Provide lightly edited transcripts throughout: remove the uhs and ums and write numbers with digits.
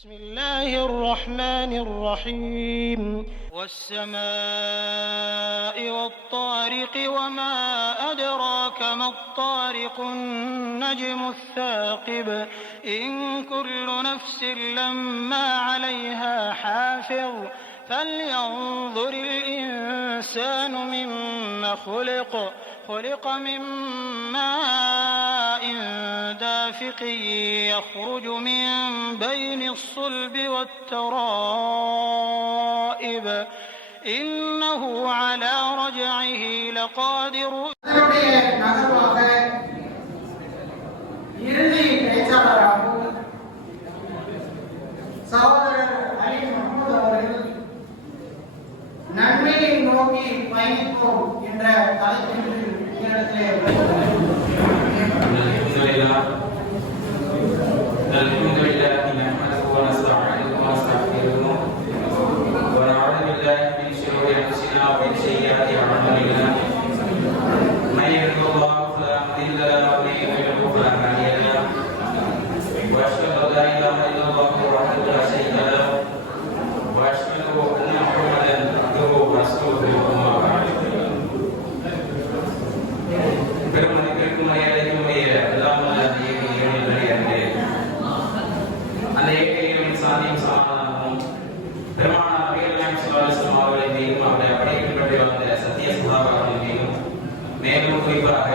بسم الله الرحمن الرحيم والسماء والطارق وما أدراك ما الطارق النجم الثاقب إن كل نفس لما عليها حافظ فلينظر الإنسان مما خلق من ماء دافق يخرج من بين الصلب والترائب إنه على رجعه لقادر. நன்மையை நோக்கி பயணிப்போம் என்ற தலைப்பில் மேலும் குறிப்பாக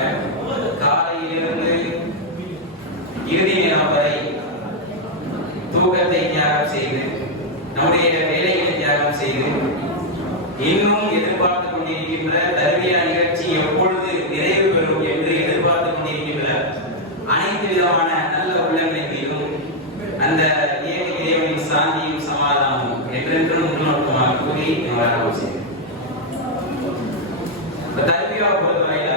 காலையிலிருந்து இறுதி நேரம் வரை தூக்கத்தை தியாகம் செய்து நம்முடைய வேலைகளை தியாகம் செய்து இன்னும் எதிர்பார்த்துக் கொண்டிருக்கின்ற தர்பியா நிகழ்ச்சி எப்பொழுது நிறைவு பெறும் என்று எதிர்பார்த்துக் கொண்டிருக்கின்ற அனைத்து விதமான நல்ல உள்ளங்களின் மீதும் அந்த ஏக இறைவனின் சாந்தியும் சமாதானமும் என்றென்றும் முன்னோட்டமாக கூறி ஆரம்பம் செய்யும். தர்பியா பொறுத்தவரையில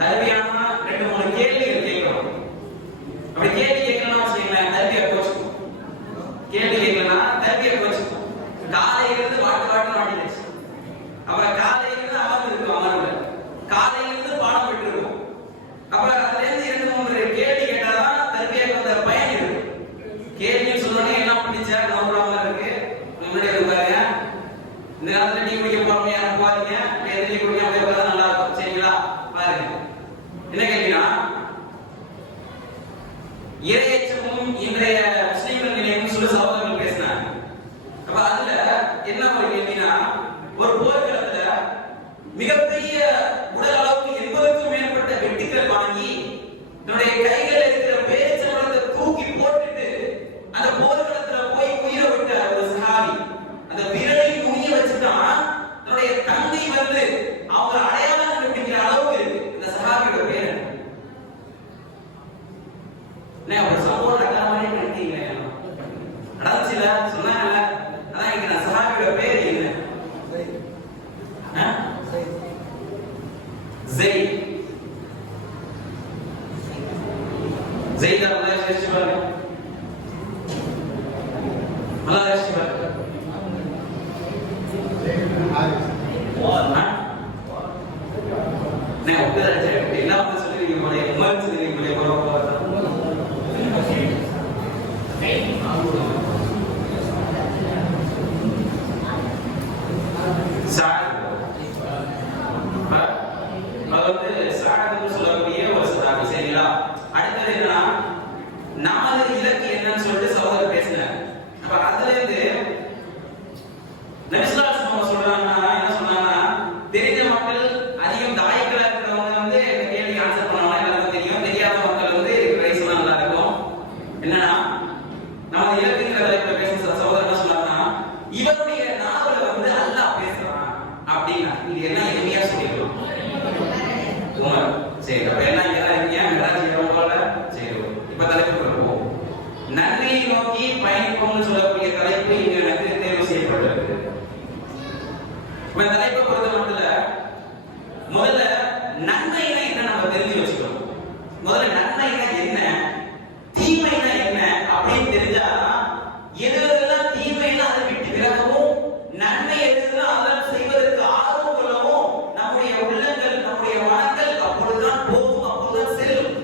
தர்பியானா 2-3 கேள்விகள் கேட்கணும். அப்படி கேள்வி கேட்கலாம் வச்சுக்கோங்களேன், தர்பியா கோச்சுக்கும். கேள்வி கேட்கலாம் தர்பியா கோச்சுக்கும். காலையிலிருந்து வாட்டு மாட்டிடுச்சு. அப்ப காலையிலிருந்து அமர்ந்து இருக்கும், அமர்வு காலையிலிருந்து பாடம் பெற்று இருக்கும். அப்ப அதுல இருந்து 2-3 கேள்வி கேட்டாதான் தர்பியாக்கு அந்த பயன் இருக்கு. கேள்வின்னு சொன்னோன்னே என்ன பிடிச்சா நோக்காம இருக்கு. முன்னாடி பாருங்க, இந்த காலத்துல டீ குடிக்க போறோம், யாரும் பாருங்க டீ குடிக்க போய் நல்லா இருக்கும். சரிங்களா? பாருங்க என்ன கேள்வினா, இறையச்சமும் இன்றைய முஸ்லிம்கள் நிலையும் சொல்லி சகோதரர்கள் பேசினாங்க. அப்ப அதுல என்ன ஒரு கேள்வினா, ஒரு போர்க்களத்துல மிகப்பெரிய உடல் அளவுக்கு 80க்கும் மேற்பட்ட வெட்டுக்கள் வாங்கி தன்னுடைய கைகள் இருக்கிற பேச்சமரத்தை தூக்கி போட்டுட்டு அந்த போர்க்களத்துல போய் உயிரை விட்ட ஒரு சஹாபி அந்த விரலில் நுனிய வச்சுட்டான். தன்னுடைய தந்தை வந்து அவங்க அடையாளம் கண்டுபிடிக்கிற அளவுக்கு இருக்கு இந்த சஹாபியோட பேர். ஒரு சம்பவம் நடக்கிற மாதிரி நினைக்கிறீங்க நடந்துச்சுல சொன்னாங்கல்ல, அதான் இங்க நான் சஹாபியோட பேர் என்ன? زيد زيد الله يشفيه الله يشفيه நான் உட்கார்ந்து எல்லாம் சொல்லுவீங்க போல உமர் சொல்லுவீங்க போல போறோம். சொல்லக்கூடிய ஒரு சதாபி. சரிங்களா? அடுத்தது என்ன, 4 இலக்கு என்னன்னு சொல்லிட்டு சகோதரர் பேசினார். அப்ப அதுல இருந்து நபி ஸல்லல்லாஹு அலைஹி வஸல்லம் சொல்றாங்கன்னா என்ன சொன்னாங்கன்னா, தெரிஞ்ச மக்கள் அதிகம் தாயிகளா இருக்கிறவங்க வந்து இந்த கேள்விக்கு ஆன்சர் பண்ணுவாங்க, எல்லாருக்கும் தெரியும். தெரியாத மக்கள் வந்து ரைஸ் நல்லா இருக்கும். என்னன்னா, நம்ம இலக்குங்கிற தலைப்புல பேசுற சகோதரர் என்ன சொன்னாங்கன்னா, இவருடைய நாவல வந்து அல்லாஹ் பேசுறான் அப்படின்னா இது என்ன எளிமையா சொல்லிடலாம். சரி, அப்ப என்ன இப்ப தலைப்பு வருவோம். நன்மையை நோக்கி பயணிப்போம்னு சொல்லக்கூடிய தலைப்பு இங்க எனக்கு தேர்வு செய்யப்பட்டிருக்கு. இப்ப தலைப்பை பொறுத்த மட்டும் முதல்ல நன்மைனா என்ன நம்ம தெரிஞ்சு வச்சுக்கணும். முதல்ல நன்மைனா என்ன, தீமைனா என்ன அப்படின்னு தெரிஞ்சா எதுலாம் தீமைனா அதை விட்டு விலகவும், நன்மை எதுலாம் அதெல்லாம் செய்வதற்கு ஆர்வம் கொள்ளவும் நம்முடைய உள்ளங்கள் நம்முடைய மனங்கள் அப்பொழுதுதான் போகும், அப்பொழுதுதான் செல்லும்.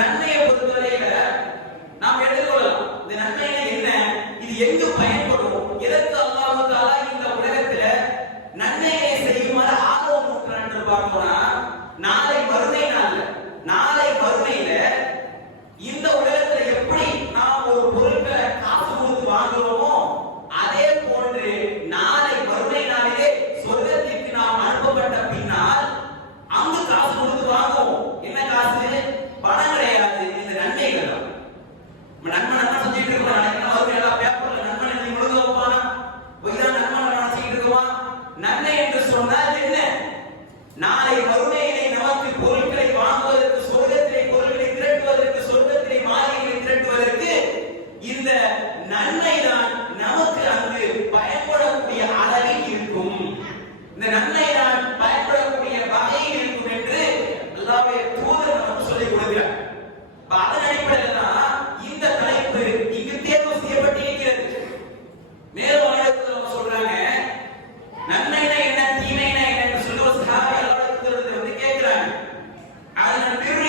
நன்மையை பொறுத்தவரையில நாம் எடுத்துக்கொள்ளலாம். இந்த இந்த நன்மையினால் பயன்படக்கூடிய வகை இருக்கும் என்று அல்லாஹ்வுடைய தூதர் நமக்கு சொல்லிக் கொடுக்கிறார். அதன் அடிப்படையில் தான் இந்த தலைப்பு இங்கு தேர்வு செய்யப்பட்டிருக்கிறது. மேலும் ஆயத்தில் சொல்றாங்க, நன்மைனா என்ன, தீமைனா என்னன்னு சொல்லி ஒரு சஹாபி அல்லாஹ்வுடைய தூதர் வந்து கேட்கிறாங்க. அதன் பிறகு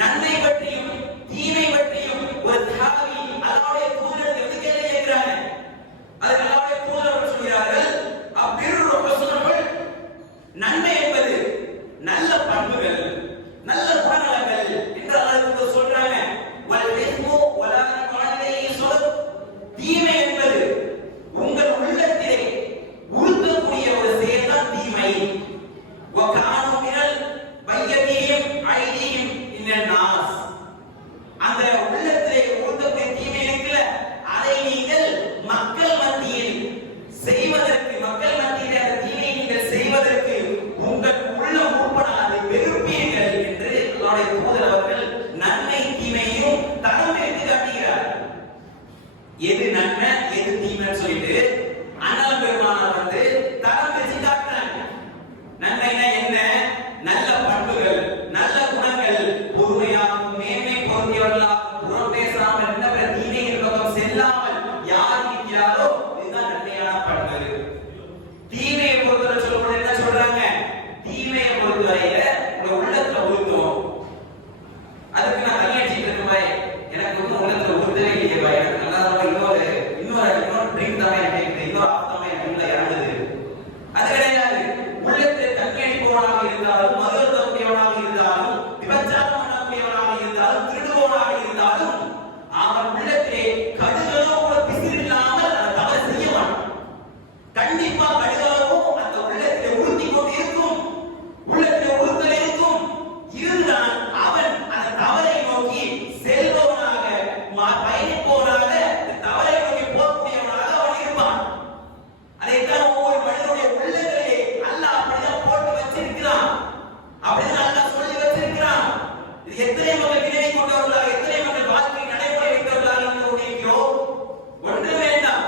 நன்மை பற்றியும் தீமை பற்றியும் ஒரு சஹாபி அல்லாஹ்வுடைய தூதர் வந்து கேட்கிறாங்க. அதுக்கு அல்லாஹ்வுடைய தூதர் சொல்கிறார்கள், அபிர்ரு ஹுஸ்னுல், நன்மை என்பது நல்ல பண்புகள், நல்ல குணநலங்கள் என்று அல்லாஹ் சொல்றாங்க. வல் இஸ்மு வலா தஅலைஹி ஸுலப், தீமை என்பது உங்கள் உள்ளத்திலே உறுத்தக்கூடிய ஒரு செயல் தான் தீமை. வகானு மினல் பையதிஹிம் ஐதிஹிம் இன்னன் நாஸ், அந்த உள்ளத்திலே உறுத்தக்கூடிய தீமை இருக்குல்ல, அதை நீங்கள் மக்கள் மத்தியில் செய்வதற்கு, மக்கள் மத்தியில் அந்த தீமையை நீங்கள் செய்வதற்கு உங்கள் உள்ள உட்படாது வெறுப்பீர்கள் என்று அல்லாஹ்வுடைய தூதர் அவர்கள் நன்மை தீமையும் தரம் பிரித்து காட்டுகிறார். எது நன்மை எது தீமைன்னு சொல்லிட்டு அண்ணல் பெருமானார் வந்து தரம் பிரித்து காட்டுறாங்க. நன்மைனா என்ன, நல்ல பண்புகள், நல்ல குணங்கள், பொறுமையாகவும் மேன்மை பொருந்தியவர்களாகவும் புறம் பேசாமல் என்ன தீமையின் பக்கம் செல்லாமல் யார் இருக்கிறாரோ இதுதான் நன்மையான பண்பு. தீமையை பொறுத்தவரை சொல்லும்போது என்ன சொல்றாங்க, தீமையை பொறுத்தவரையில உங்க உள்ளத்துல உறுத்தும். அதுக்கு நான் தனியா வச்சுட்டு பாய், எனக்கு வந்து உள்ளத்துல உறுத்தவே இல்லையே பாய், எனக்கு நல்லா இன்னொரு ட்ரீம் தான் எனக்கு, இன்னொரு ஆப்தான் எனக்கு உள்ள இறங்குது. அது கிடையாது. உள்ளத்தில் தண்ணி அடிப்பவனாக இருந்தாலும், மது தரக்கூடியவனாக இருந்தாலும், விபச்சாரம் பண்ணக்கூடியவனாக இருந்தாலும், திருடுபவனாக இருந்தாலும், அவன் உள்ளத்திலே கடுகளோ கூட பிசிறு இல்லாமல் அந்த தவறு செய்ய மாட்டான். கண்டிப்பா கடுகளோ அந்த உள்ளத்திலே உறுத்தி கொண்டு இருக்கும், உள்ளத்திலே உறுத்தல் இருக்கும். இருந்தால் அவன் அந்த தவறை நோக்கி செல்பவனாக, பயணிப்பவனாக, தவறை நோக்கி போகக்கூடியவனாக அவன் இருப்பான். அதைத்தான் ஒவ்வொரு மனிதனுடைய உள்ளங்களிலே அல்லாஹ் அப்படிதான் போட்டு வச்சிருக்கிறான், அப்படிதான் அல்லாஹ் சொல்லி வச்சிருக்கிறான். இது எத்தனை மக்கள் நினைவு கொண்டவர்களாக, எத்தனை மக்கள் வாழ்க்கை நடைமுறை வைத்தவர்களாக இருந்து இருக்கிறோம். ஒன்று வேண்டாம்,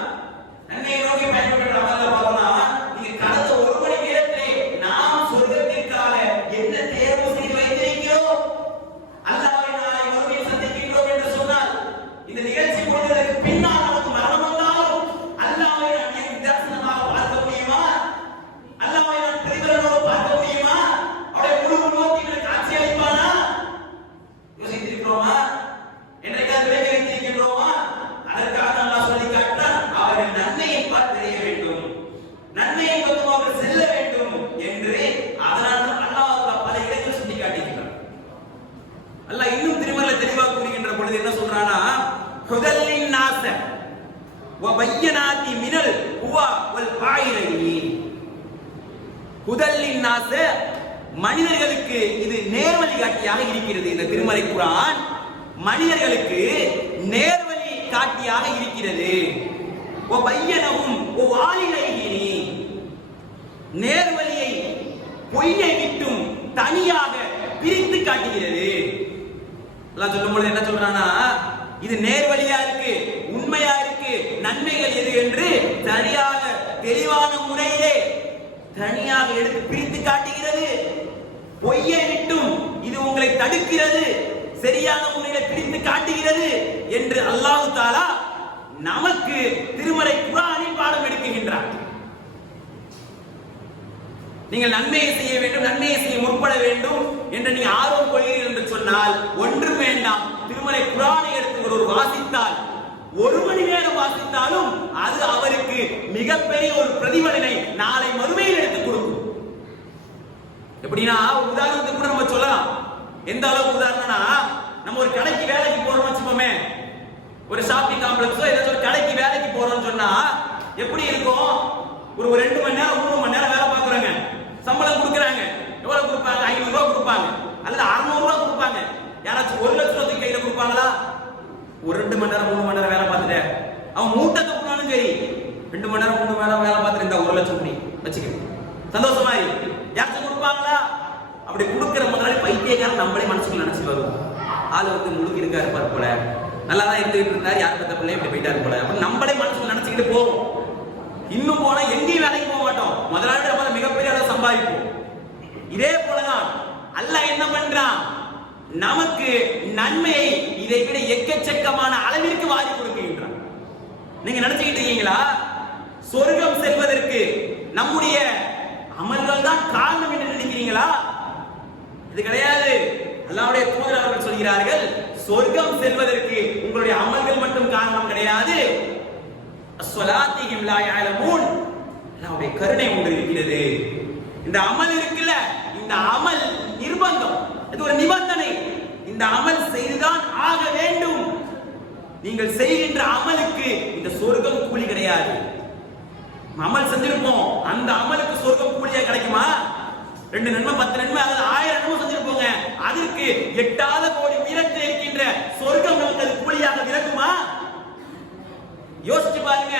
நன்மையை நோக்கி பயன்படுற அமல்ல பார்த்தோம்னா, நீங்க கடந்த ஒரு மணி நேரத்திலே நாம் சொர்க்கத்திற்காக என்ன தேர்வு செய்து வைத்திருக்கிறோம், அல்லாஹ்வை நாளை மறுமையில் சந்திக்கின்றோம் என்று சொன்னால், இந்த நிகழ்ச்சி முடிந்ததற்கு பின்னால் நமக்கு மரணம் வந்தாலும் அல்லாஹ்வை நாம் நிதர்சனமாக பார்க்க முடியுமா, அல்லாஹ்வை நாம் பிரதிபலனோடு பார்க்க முடியுமா, அவருடைய முழு நோக்கி காட்சி அளிப்பானா, யோசித்திருக்கிறோமா, என்றைக்காவது விளைவித்திருக்கின்றோமா? அதற்காக அல்லாஹ் சொல்லி காட்டுறான், அவர்கள் நன்மையை பார்த்து தெரிய வேண்டும், நன்மையை பக்கம் அவர்கள் செல்ல வேண்டும் என்று. அதனால் அல்லாஹ் பல இடங்களில் சொல்லி காட்டுகிறான். அல்லாஹ் இன்னும் திருமறையில தெளிவாக கூறுகின்ற பொழுது என்ன சொல்றானா, ஹுதல்லின் நாஸ வ பையனாதி மினல் ஹுவா வல் பாயிலைனி. ஹுதல்லின் நாஸ, மனிதர்களுக்கு இது நேர்வழி காட்டியாக இருக்கிறது. இந்த திருமறை குர்ஆன் மனிதர்களுக்கு நேர்வழி காட்டியாக இருக்கிறது. வ பையனஹும் வ வாலிலைனி, நேர்வழியை பொய்யை விட்டும் தனியாக பிரித்து காட்டுகிறது. அல்லாஹ் சொல்லும்போது என்ன சொல்றானா, இது நேர்வழியா இருக்கு, உண்மையா இருக்கு, நன்மைகள் எது என்று சரியாக தெளிவான முறையிலே தனியாக எடுத்து பிரித்து காட்டுகிறது. பொய்யை விட்டும் இது உங்களை தடுக்கிறது, சரியான முறையில் பிரித்து காட்டுகிறது என்று அல்லாஹ் தஆலா நமக்கு திருமறை குர்ஆனில் பாடம் எடுக்கின்றார். நீங்கள் நன்மையை செய்ய வேண்டும், நன்மையை செய்ய முற்பட வேண்டும் என்று நீ ஆர்வம் கொள்கிறீர்கள் என்று சொன்னால் ஒன்றும் வேண்டாம், திருமறை குர்ஆனை எடுத்து ஒரு வாசித்தால், ஒரு மணி நேரம் வாசித்தாலும் அது அவருக்கு மிகப்பெரிய ஒரு பிரதிபலனை நாளை மறுமையில் எடுத்துக் கொடுக்கும். எப்படின்னா, உதாரணத்துக்கு கூட நம்ம சொல்லலாம். எந்த அளவுக்கு உதாரணம்னா, நம்ம ஒரு கடைக்கு வேலைக்கு போறோம் வச்சுப்போமே, ஒரு ஷாப்பிங் காம்ப்ளெக்ஸோ ஏதாச்சும் ஒரு கடைக்கு வேலைக்கு போறோம்னு சொன்னா எப்படி இருக்கும்? ஒரு 2 மணி நேரம் 3 மணி நேரம் வேலை பார்க்குறாங்க, சம்பளம் கொடுக்குறாங்க. எவ்வளவு கொடுப்பாங்க? 500 ரூபாய் கொடுப்பாங்க, அல்லது 600 ரூபாய் கொடுப்பாங்க. யாராச்சும் 1 லட்சம் ரூபாய்க்கு கையில கொடுப்பாங்களா? ஒரு 2 மணி நேரம் 3 மணி நேரம் வேலை பார்த்துட்டு அவன் மூட்டை தப்புனாலும் சரி, 2 மணி நேரம் 3 மணி நேரம் வேலை பார்த்துட்டு இந்த 1 லட்சம் குடி வச்சுக்க, சந்தோஷமா யாராச்சும் கொடுப்பாங்களா? அப்படி கொடுக்கிற முதலாளி பைத்தியக்காரன் நம்மளே மனசுக்குள்ள நினைச்சு வருவோம். ஆளு வந்து முழுக்க இருக்காரு பாரு போல, நல்லா தான் இருந்துகிட்டு இருந்தாரு, யார் பத்த பிள்ளை இப்படி போயிட்டாரு போல, அப்ப நம்மளே மனசுக்குள்ள நினைச்சுக்கிட்டு போவோம். இன்னும் போனா எங்கேயும் வேலைக்கு போக மாட்டோம், முதலாளி நம்ம மிகப்பெரிய அளவு சம்பாதிப்போம். இதே போலதான் அல்லாஹ் என்ன பண்றான், நமக்கு நன்மையை இதை விட எக்கச்சக்கமான அளவிற்கு வாரி கொடுக்கின்றான். நீங்க நினைச்சுக்கிட்டு இருக்கீங்களா சொர்க்கம் செல்வதற்கு நம்முடைய அமல்கள் தான் காரணம் என்று நினைக்கிறீங்களா? இது கிடையாது. அல்லாஹ்வுடைய தூதர் அவர்கள் சொல்கிறார்கள், சொர்க்கம் செல்வதற்கு உங்களுடைய அமல்கள் மட்டும் காரணம் கிடையாது. அஸ்ஸலாத்திஹிம் லா யஅலமூன், அல்லாஹ்வுடைய கருணை ஒன்று இருக்கிறது. இந்த அமல் இருக்குல்ல, இந்த அமல் நிர்பந்தம், இது ஒரு நிபந்தனை. இந்த அமல் செய்துதான் ஆக வேண்டும். நீங்கள் செய்கின்ற அமலுக்கு இந்த சொர்க்கம் கூலி கிடையாது. அமல் செஞ்சிருப்போம், அந்த அமலுக்கு சொர்க்கம் கூலியா கிடைக்குமா? 2 நன்மை 10 நன்மை அதாவது 1000 நன்மை செஞ்சிருப்போங்க, அதற்கு 8 கோடி உயரத்தில் இருக்கின்ற சொர்க்கம் நமக்கு அது கூலியாக இருக்குமா? யோசிச்சு பாருங்க.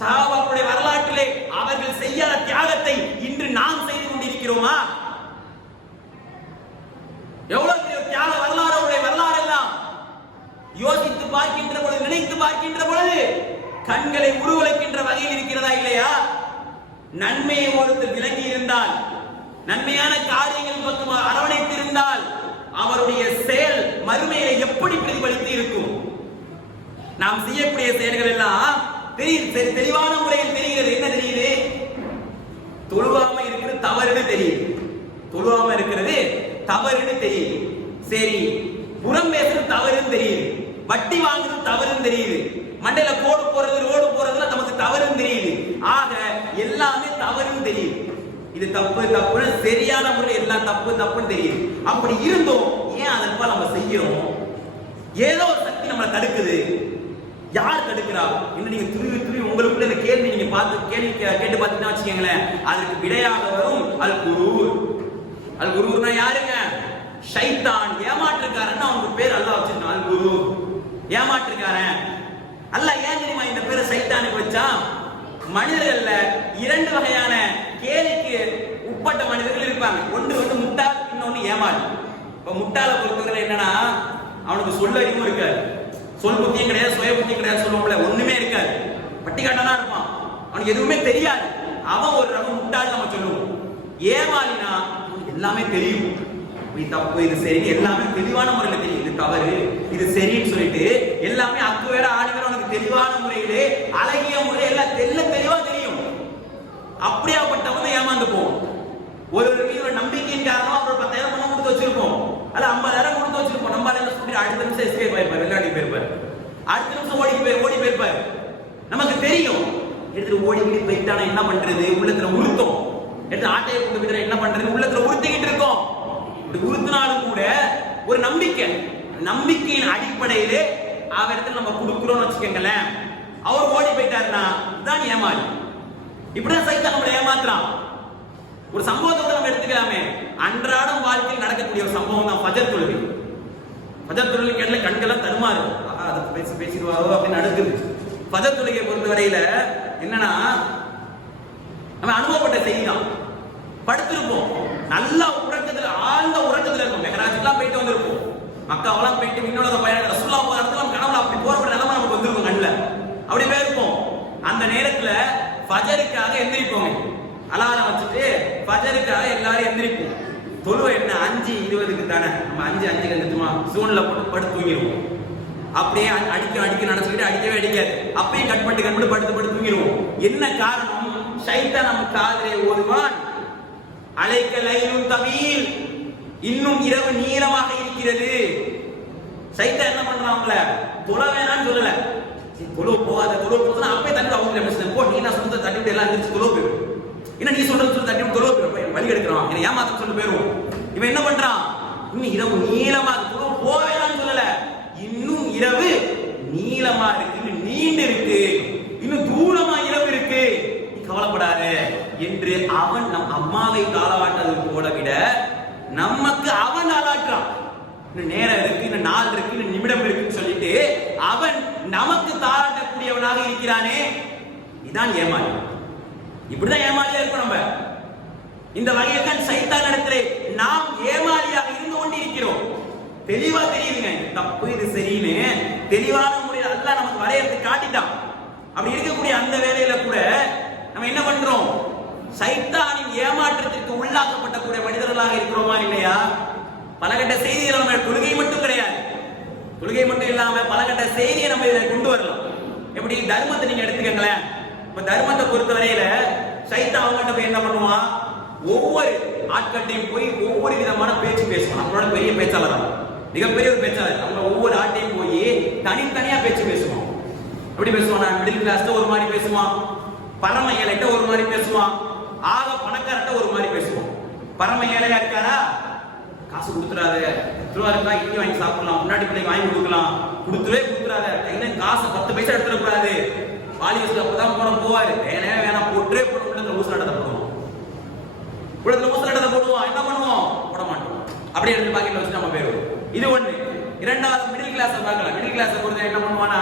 சஹாபாக்களுடைய வரலாற்றிலே அவர்கள் செய்யாத தியாகத்தை இன்று நாம் செய்து கொண்டிருக்கிறோமா? எவ்வளவு தியாக வரலாறு, வரலாறு எல்லாம் யோசித்து பார்க்கின்ற பொழுது, நினைத்து பார்க்கின்ற பொழுது கண்களை உருவளைக்கின்ற வகையில் இருக்கிறதா இல்லையா? நன்மையை ஒருத்தர் விளங்கி இருந்தால், நன்மையான காரியங்கள் பக்கம் அரவணைத்திருந்தால் அவருடைய செயல் மறுமையை எப்படி பிரதிபலித்து இருக்கும்? நாம் செய்யக்கூடிய செயல்கள் எல்லாம் தெளிவான முறையில் தெரிகிறது. என்ன தெரியுது? தொழுவாம இருக்கிறது தவறுன்னு தெரியுது. தொழுவாம இருக்கிறது தவறுன்னு தெரியுது. சரி, புறம் பேசுறது தவறுன்னு தெரியுது, வட்டி வாங்குறது தவறுன்னு தெரியுது, மண்டையில கோடு போறது ரோடு போறதுல நமக்கு தவறுன்னு தெரியுது. ஆக எல்லாமே தவறுன்னு தெரியுது. இது தப்பு தப்புன்னு சரியான முறை எல்லாம் தப்பு தப்புன்னு தெரியுது. அப்படி இருந்தோம் ஏன் அதற்கு நம்ம செய்யறோம்? ஏதோ ஒரு சக்தி நம்மளை தடுக்குது. யார் தடுக்கிறா? இன்னும் நீங்க துருவி துருவி உங்களுக்குள்ள இந்த கேள்வி நீங்க கேள்வி கேட்டு பார்த்தீங்கன்னா வச்சுக்கீங்களேன், அதுக்கு விடையாக வரும் அல் குரூர். அல் குரூர்னா யாருங்க? ஷைத்தான், ஏமாற்றுக்காரன். அவனுக்கு பேர் அல்லாஹ் வச்சிருக்கான், அல் குரூர், ஏமாற்றுக்காரன். அல்லாஹ் ஏன் தெரியுமா இந்த பேரை சைத்தானுக்கு வச்சான்? மனிதர்கள்ல 2 வகையான கேலிக்கு உட்பட்ட மனிதர்கள் இருப்பாங்க. ஒன்று முட்டாள், இன்னொன்னு ஏமாளி. இப்ப முட்டாளை பொறுத்தவரை என்னன்னா, அவனுக்கு சொல்லறிவும் இருக்காது, சொல் புத்தியும் கிடையாது, சுய புத்தியும் கிடையாது, சொல்லுவோம்ல, ஒண்ணுமே இருக்காது, பட்டிக்காட்டனா இருப்பான், அவனுக்கு எதுவுமே தெரியாது. அவன் ஒரு முட்டாள் நம்ம சொல்லுவோம். ஏமாளினா எல்லாமே தெரியும், இது தப்பு இது சரி எல்லாமே தெளிவான முறையில தெரியும், இது தவறு இது சரின்னு சொல்லிட்டு எல்லாமே அக்கு வேற ஆடி வேற உனக்கு தெளிவான முறையிலே அழகிய முறையில எல்லாம் தெளிவா தெரியும். அப்படியாப்பட்டவங்க ஏமாந்து போவோம். ஒரு மீது நம்பிக்கையின் காரணமா அப்புறம் 10,000 பணம் கொடுத்து வச்சிருப்போம், அல்ல 50,000 கொடுத்து வச்சிருப்போம். நம்ம என்ன சொல்லி அடுத்த நிமிஷம் எஸ்கேப் ஆயிருப்பாரு, விளையாடி போயிருப்பாரு, அடுத்த நிமிஷம் ஓடி போயிருப்பாரு. நமக்கு தெரியும், எடுத்துட்டு ஓடி போயிட்டானா என்ன பண்றது, உள்ளத்துல உறுத்தம், எடுத்து ஆட்டையை கொண்டு போயிட்டா என்ன பண்றது, உள்ளத்துல உறுத்திக்கிட்டு இருக்கோம். உறுத்தினாலும் கூட ஒரு நம்பிக்கையின் அடிப்படையிலே அவரிடத்துல நம்ம கொடுக்கிறோம்னு வச்சுக்கோங்களேன். அவர் ஓடி போயிட்டாருன்னா இதுதான் ஏமாளி. இப்படிதான் சைத்தான் நம்மளை ஏமாத்துறான். ஒரு சம்பவத்தை நம்ம எடுத்துக்கலாமே, அன்றாடம் வாழ்க்கையில் நடக்கக்கூடிய ஒரு சம்பவம் தான் ஃபஜர் தொழுகை. ஃபஜர் தொழுகை கேட்டல கண்கள்லாம் தடுமாறு, அதை பேசிடுவாரோ அப்படின்னு நடக்குது. ஃபஜர் தொழுகையை பொறுத்தவரையில என்னன்னா, நம்ம அனுபவப்பட்ட செய்தி தான். படுத்திருப்போம், நல்லா உறக்கத்துல, ஆழ்ந்த உறக்கத்துல இருக்கும். மெஹராஜ்லாம் போயிட்டு வந்திருப்போம், மக்காவெல்லாம் போயிட்டு விண்ணோட பயணம் ரசூலுல்லாஹ் போற இடத்துல கனவுல அப்படி போற நிலைமை நமக்கு வந்திருக்கும் கண்ணுல. அப்படி போயிருப்போம். அந்த நேரத்துல ஃபஜருக்காக எந்திரிப்போங்க, அலாரம் வச்சுட்டு ஃபஜருக்காக எல்லாரும் எந்திரிப்போம். தொழுவை என்ன 5:20க்கு தானே, நம்ம 5:05க்கு எந்திரிச்சுமா ஜூன்ல போட்டு படுத்து தூங்கிடுவோம். அப்படியே அடிக்க நினைச்சுக்கிட்டு அடிக்கவே அடிக்காது, அப்பயும் கட் பண்ணிட்டு படுத்து தூங்கிடுவோம். என்ன காரணம்? ஷைத்தான் நம்ம காதிலே ஓதுவான், அலைக்க லைலுன் தவீல், இன்னும் இரவு நீளமாக இருக்கிறது. சைத்தான் என்ன பண்றாங்கல, தொழ வேணாம்னு சொல்லல, தொழு போகாத, தொழு போதுனா அப்பவே தண்ணி அவங்க போ, நீ என்ன சொல்றது தண்ணி விட்டு எல்லாம் இருந்துச்சு தொழு போயிடும், என்ன நீ சொல்றது சொல்லி தண்ணி விட்டு தொழு போயிடும், வழி எடுக்கிறான், என்ன ஏமாத்த சொல்லி போயிடும். இவன் என்ன பண்றான், இன்னும் இரவு நீளமாக, தொழு போக வேணாம்னு சொல்லல, இன்னும் இரவு நீளமா இருக்கு, இன்னும் நீண்டு இருக்கு, இன்னும் தூரமா இரவு இருக்கு, நீ கவலைப்படாத என்று அவன் நம் அம்மாவை தாளாட்டது போல விட நமக்கு அவன் தாளாட்டுறான். இன்னும் நேரம் இருக்கு, இன்னும் நாள் இருக்கு, இன்னும் நிமிடம் இருக்குன்னு சொல்லிட்டு அவன் நமக்கு தாளாட்டக்கூடியவனாக இருக்கிறானே. இதான் ஏமாளி. இப்படிதான் ஏமாளியா இருக்கும் நம்ம. இந்த வகையில் தான் சைத்தான் இடத்திலே நாம் ஏமாளியாக இருந்து கொண்டிருக்கிறோம். தெளிவா தெரியுதுங்க, இது தப்பு இது சரின்னு தெளிவான முறையில் அல்லாஹ் நமக்கு வரையறுத்து காட்டிட்டான். அப்படி இருக்கக்கூடிய அந்த வேலையில கூட நம்ம என்ன பண்றோம்? சைத்தானின் ஏமாற்றத்திற்கு உள்ளாக்கப்பட்ட மனிதர்களாக இருக்கிறோமா இல்லையா? பலகட்ட செய்திகளை நம்ம தொழுகை மட்டும் கிடையாது, தொழுகை மட்டும் இல்லாம பலகட்ட செய்தியை நம்ம இதை கொண்டு வரலாம். எப்படி தர்மத்தை நீங்க எடுத்துக்கங்களேன். இப்ப தர்மத்தை பொறுத்தவரையில சைத்தான் அவங்ககிட்ட போய் என்ன பண்ணுவான்? ஒவ்வொரு ஆட்கள்டையும் போய் ஒவ்வொரு விதமான பேச்சு பேசுவான். நம்மளோட பெரிய பேச்சாளர், மிகப்பெரிய ஒரு பேச்சாளர். அவங்க ஒவ்வொரு ஆட்டையும் போய் தனித்தனியா பேச்சு பேசுவான். எப்படி பேசுவான்? மிடில் கிளாஸ்ல ஒரு மாதிரி பேசுவான், பரம ஏழைட்ட ஒரு மாதிரி பேசுவான், ஆக பணக்காரட்ட ஒரு மாதிரி பேசுவான். பரம ஏழையா இருக்காரா, காசு கொடுத்துறாத, திருவாரூர்ல இட்லி வாங்கி சாப்பிடலாம், முன்னாடி பிள்ளை வாங்கி கொடுக்கலாம், கொடுத்துவே கொடுத்துறாத, இன்னும் காசு 10 பைசா எடுத்துடக்கூடாது. வாலிபஸ்ல அப்பதான் போவாரு, வேணாம் போட்டுவே போட்டு உள்ளத்துல ஊசல் நடத்த போடுவோம், உள்ளத்துல ஊசல் நடத்த போடுவோம். என்ன பண்ணுவோம்? போட மாட்டோம், அப்படியே எடுத்து பாக்கெட்ல வச்சு நம்ம போயிடுவோம். இது ஒண்ணு. இரண்டாவது மிடில் கிளாஸ் பார்க்கலாம். மிடில் கிளாஸ் பொறுத்த என்ன பண்ணுவானா,